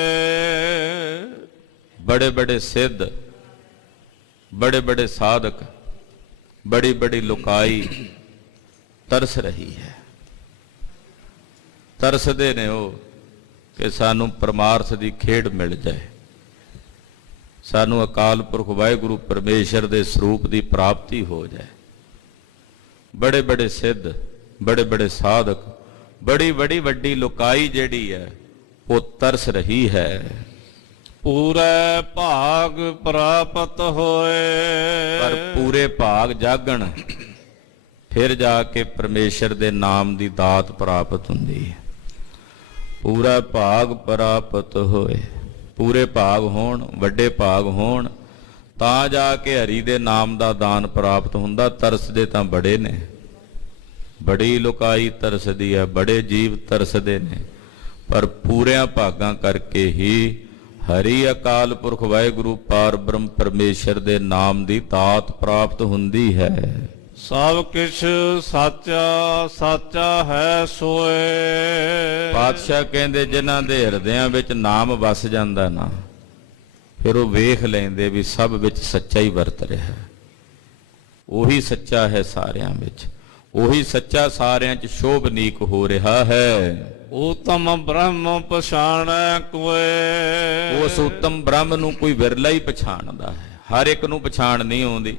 ਬੜੇ ਬੜੇ ਸਿੱਧ, ਬੜੇ ਬੜੇ ਸਾਧਕ, ਬੜੀ ਬੜੀ ਲੁਕਾਈ ਤਰਸ ਰਹੀ ਹੈ। ਤਰਸਦੇ ਨੇ ਉਹ ਕਿ ਸਾਨੂੰ ਪਰਮਾਰਥ ਦੀ ਖੇਡ ਮਿਲ ਜਾਏ, ਸਾਨੂੰ ਅਕਾਲ ਪੁਰਖ ਵਾਹਿਗੁਰੂ ਪਰਮੇਸ਼ਰ ਦੇ ਸਰੂਪ ਦੀ ਪ੍ਰਾਪਤੀ ਹੋ ਜਾਏ। ਬੜੇ ਬੜੇ ਸਿੱਧ, ਬੜੇ ਬੜੇ ਸਾਧਕ, ਬੜੀ ਬੜੀ ਵੱਡੀ ਲੁਕਾਈ ਜਿਹੜੀ ਹੈ ਉਹ ਤਰਸ ਰਹੀ ਹੈ। ਪੂਰੇ ਭਾਗ ਪ੍ਰਾਪਤ ਹੋਏ। ਪਰ ਪੂਰੇ ਭਾਗ ਜਾਗਣ, ਫਿਰ ਜਾ ਕੇ ਪਰਮੇਸ਼ਰ ਦੇ ਨਾਮ ਦੀ ਦਾਤ ਪ੍ਰਾਪਤ ਹੁੰਦੀ ਹੈ। ਪੂਰਾ ਭਾਗ ਪ੍ਰਾਪਤ ਹੋਏ, ਪੂਰੇ ਭਾਗ ਹੋਣ, ਵੱਡੇ ਭਾਗ ਹੋਣ ਤਾਂ ਜਾ ਕੇ ਹਰੀ ਦੇ ਨਾਮ ਦਾ ਦਾਨ ਪ੍ਰਾਪਤ ਹੁੰਦਾ। ਤਰਸਦੇ ਤਾਂ ਬੜੇ ਨੇ, ਬੜੀ ਲੁਕਾਈ ਤਰਸਦੀ ਹੈ, ਬੜੇ ਜੀਵ ਤਰਸਦੇ ਨੇ, ਪਰ ਪੂਰਿਆਂ ਭਾਗਾਂ ਕਰਕੇ ਹੀ ਹਰੀ ਅਕਾਲ ਪੁਰਖ ਵਾਹਿਗੁਰੂ ਪਾਰ ਬ੍ਰਹਮ ਪਰਮੇਸ਼ਰ ਦੇ ਨਾਮ ਦੀ ਦਾਤ ਪ੍ਰਾਪਤ ਹੁੰਦੀ ਹੈ। ਸਭ ਕਿਛ ਸਾਚਾ ਸਾਚਾ ਹੈ ਸੋਏ। ਪਾਤਸ਼ਾਹ ਕਹਿੰਦੇ ਜਿਨ੍ਹਾਂ ਦੇ ਹਿਰਦਿਆਂ ਵਿੱਚ ਨਾਮ ਵਸ ਜਾਂਦਾ ਨਾ, ਫਿਰ ਉਹ ਵੇਖ ਲੈਂਦੇ ਵੀ ਸਭ ਵਿੱਚ ਸੱਚਾ ਹੀ ਵਰਤ ਰਿਹਾ ਹੈ। ਉਹੀ ਸੱਚਾ ਹੈ ਸਾਰਿਆਂ ਵਿੱਚ, ਉਹੀ ਸੱਚਾ ਸਾਰਿਆਂ 'ਚ ਸ਼ੋਭਨੀਕ ਹੋ ਰਿਹਾ ਹੈ। ਉਤਮ ਬ੍ਰਹਮ ਪਛਾਣੈ ਕੋਏ। ਉਸ ਉਤਮ ਬ੍ਰਹਮ ਨੂੰ ਕੋਈ ਵਿਰਲਾ ਹੀ ਪਛਾਣਦਾ ਹੈ, ਹਰ ਇੱਕ ਨੂੰ ਪਛਾਣ ਨਹੀਂ ਆਉਂਦੀ।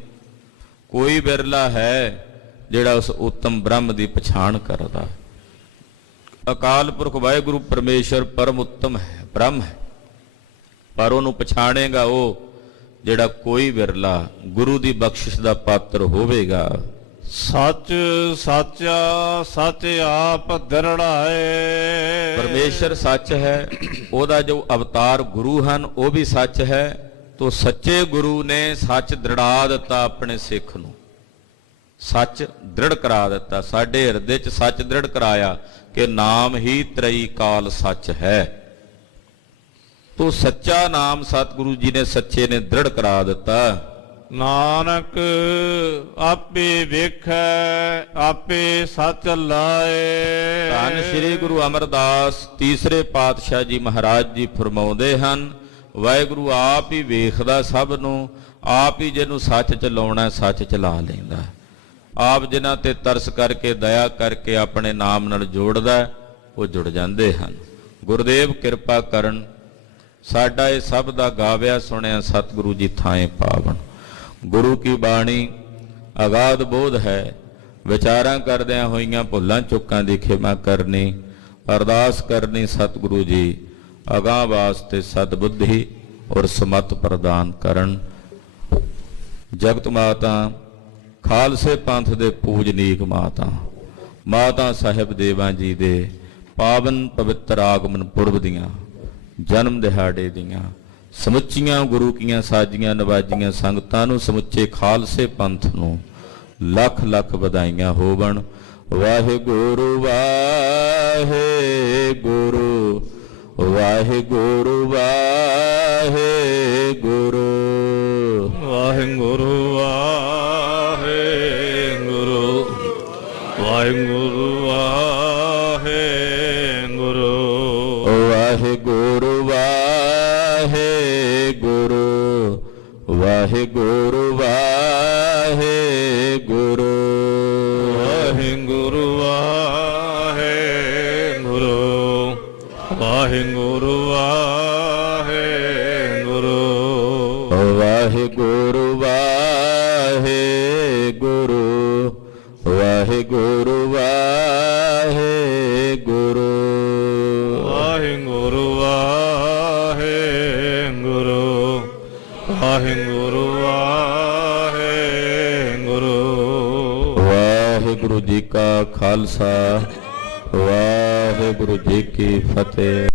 ਕੋਈ ਵਿਰਲਾ ਹੈ ਜਿਹੜਾ ਉਸ ਉਤਮ ਬ੍ਰਹਮ ਦੀ ਪਛਾਣ ਕਰਦਾ। ਅਕਾਲ ਪੁਰਖ ਵਾਹਿਗੁਰੂ ਪਰਮੇਸ਼ਰ ਪਰਮ ਉੱਤਮ ਹੈ, ਬ੍ਰਹਮ ਹੈ, ਪਰ ਉਹਨੂੰ ਪਛਾਣੇਗਾ ਉਹ ਜਿਹੜਾ ਕੋਈ ਵਿਰਲਾ ਗੁਰੂ ਦੀ ਬਖਸ਼ਿਸ਼ ਦਾ ਪਾਤਰ ਹੋਵੇਗਾ। ਸੱਚ ਸਾਚਾ ਸੱਚ ਆਪ ਦ੍ਰਿੜਾਏ। ਪਰਮੇਸ਼ਰ ਸੱਚ ਹੈ, ਉਹਦਾ ਜੋ ਅਵਤਾਰ ਗੁਰੂ ਹਨ ਉਹ ਵੀ ਸੱਚ ਹੈ। ਤੋ ਸੱਚੇ ਗੁਰੂ ਨੇ ਸੱਚ ਦ੍ਰਿੜਾ ਦਿੱਤਾ, ਆਪਣੇ ਸਿੱਖ ਨੂੰ ਸੱਚ ਦ੍ਰਿੜ ਕਰਾ ਦਿੱਤਾ। ਸਾਡੇ ਹਿਰਦੇ 'ਚ ਸੱਚ ਦ੍ਰਿੜ ਕਰਾਇਆ ਕਿ ਨਾਮ ਹੀ ਤ੍ਰਈ ਕਾਲ ਸੱਚ ਹੈ। ਤੋ ਸੱਚਾ ਨਾਮ ਸਤਿਗੁਰੂ ਜੀ ਨੇ ਸੱਚੇ ਨੇ ਦ੍ਰਿੜ ਕਰਾ ਦਿੱਤਾ। ਨਾਨਕ ਆਪੇ ਵੇਖੈ ਆਪੇ ਸੱਚ ਲਾਏ। ਧੰਨ ਸ੍ਰੀ ਗੁਰੂ ਅਮਰਦਾਸ ਤੀਸਰੇ ਪਾਤਸ਼ਾਹ ਜੀ ਮਹਾਰਾਜ ਜੀ ਫਰਮਾਉਂਦੇ ਹਨ, ਵਾਹਿਗੁਰੂ ਆਪ ਹੀ ਵੇਖਦਾ ਸਭ ਨੂੰ, ਆਪ ਹੀ ਜਿਹਨੂੰ ਸੱਚ ਚ ਲਾਉਣਾ ਸੱਚ ਚ ਲਾ ਲੈਂਦਾ। ਆਪ ਜਿਨ੍ਹਾਂ ਤੇ ਤਰਸ ਕਰਕੇ ਦਇਆ ਕਰਕੇ ਆਪਣੇ ਨਾਮ ਨਾਲ ਜੋੜਦਾ ਉਹ ਜੁੜ ਜਾਂਦੇ ਹਨ। ਗੁਰਦੇਵ ਕਿਰਪਾ ਕਰਨ। ਸਾਡਾ ਇਹ ਸਭ ਦਾ ਗਾਵਿਆ ਸੁਣਿਆ ਸਤਿਗੁਰੂ ਜੀ ਥਾਏ ਪਾਵਨ। ਗੁਰੂ ਕੀ ਬਾਣੀ ਅਗਾਧ ਬੋਧ ਹੈ, ਵਿਚਾਰਾਂ ਕਰਦਿਆਂ ਹੋਈਆਂ ਭੁੱਲਾਂ ਚੁੱਕਾਂ ਦੀ ਖਿਮਾ ਕਰਨੀ। ਅਰਦਾਸ ਕਰਨੀ ਸਤਿਗੁਰੂ ਜੀ ਅਗਾਂਹ ਵਾਸਤੇ ਸਤਬੁੱਧੀ ਔਰ ਸਮਤ ਪ੍ਰਦਾਨ ਕਰਨ। ਜਗਤ ਮਾਤਾ ਖਾਲਸੇ ਪੰਥ ਦੇ ਪੂਜਨੀਕ ਮਾਤਾ, ਮਾਤਾ ਸਾਹਿਬ ਦੇਵਾਂ ਜੀ ਦੇ ਪਾਵਨ ਪਵਿੱਤਰ ਆਗਮਨ ਪੁਰਬ ਦੀਆਂ, ਜਨਮ ਦਿਹਾੜੇ ਦੀਆਂ ਸਮੁੱਚੀਆਂ ਗੁਰੂ ਕੀਆਂ ਸਾਜੀਆਂ ਨਵਾਜੀਆਂ ਸੰਗਤਾਂ ਨੂੰ, ਸਮੁੱਚੇ ਖਾਲਸੇ ਪੰਥ ਨੂੰ ਲੱਖ ਲੱਖ ਵਧਾਈਆਂ ਹੋਵਣ। ਵਾਹਿਗੁਰੂ ਵਾਹਿਗੁਰੂ ਵਾਹਿਗੁਰੂ ਵਾਹਿਗੁਰੂ ਵਾਹਿਗੁਰੂ ਵਾਹਿਗੁਰੂ ਵਾਹਿਗੁਰੂ ਵਾਹਿਗੁਰੂ ਵਾਹਿਗੁਰੂ ਵਾਹਿਗੁਰੂ ਵਾਹਿਗੁਰੂ ਵਾਹਿਗੁਰੂ ਵਾਹਿਗੁਰੂ ਵਾਹਿਗੁਰੂ ਵਾਹਿਗੁਰੂ ਵਾਹਿਗੁਰੂ ਵਾਹਿਗੁਰੂ ਵਾਹਿਗੁਰੂ ਖਾਲਸਾ ਵਾਹਿਗੁਰੂ ਜੀ ਕੀ ਫਤਿਹ।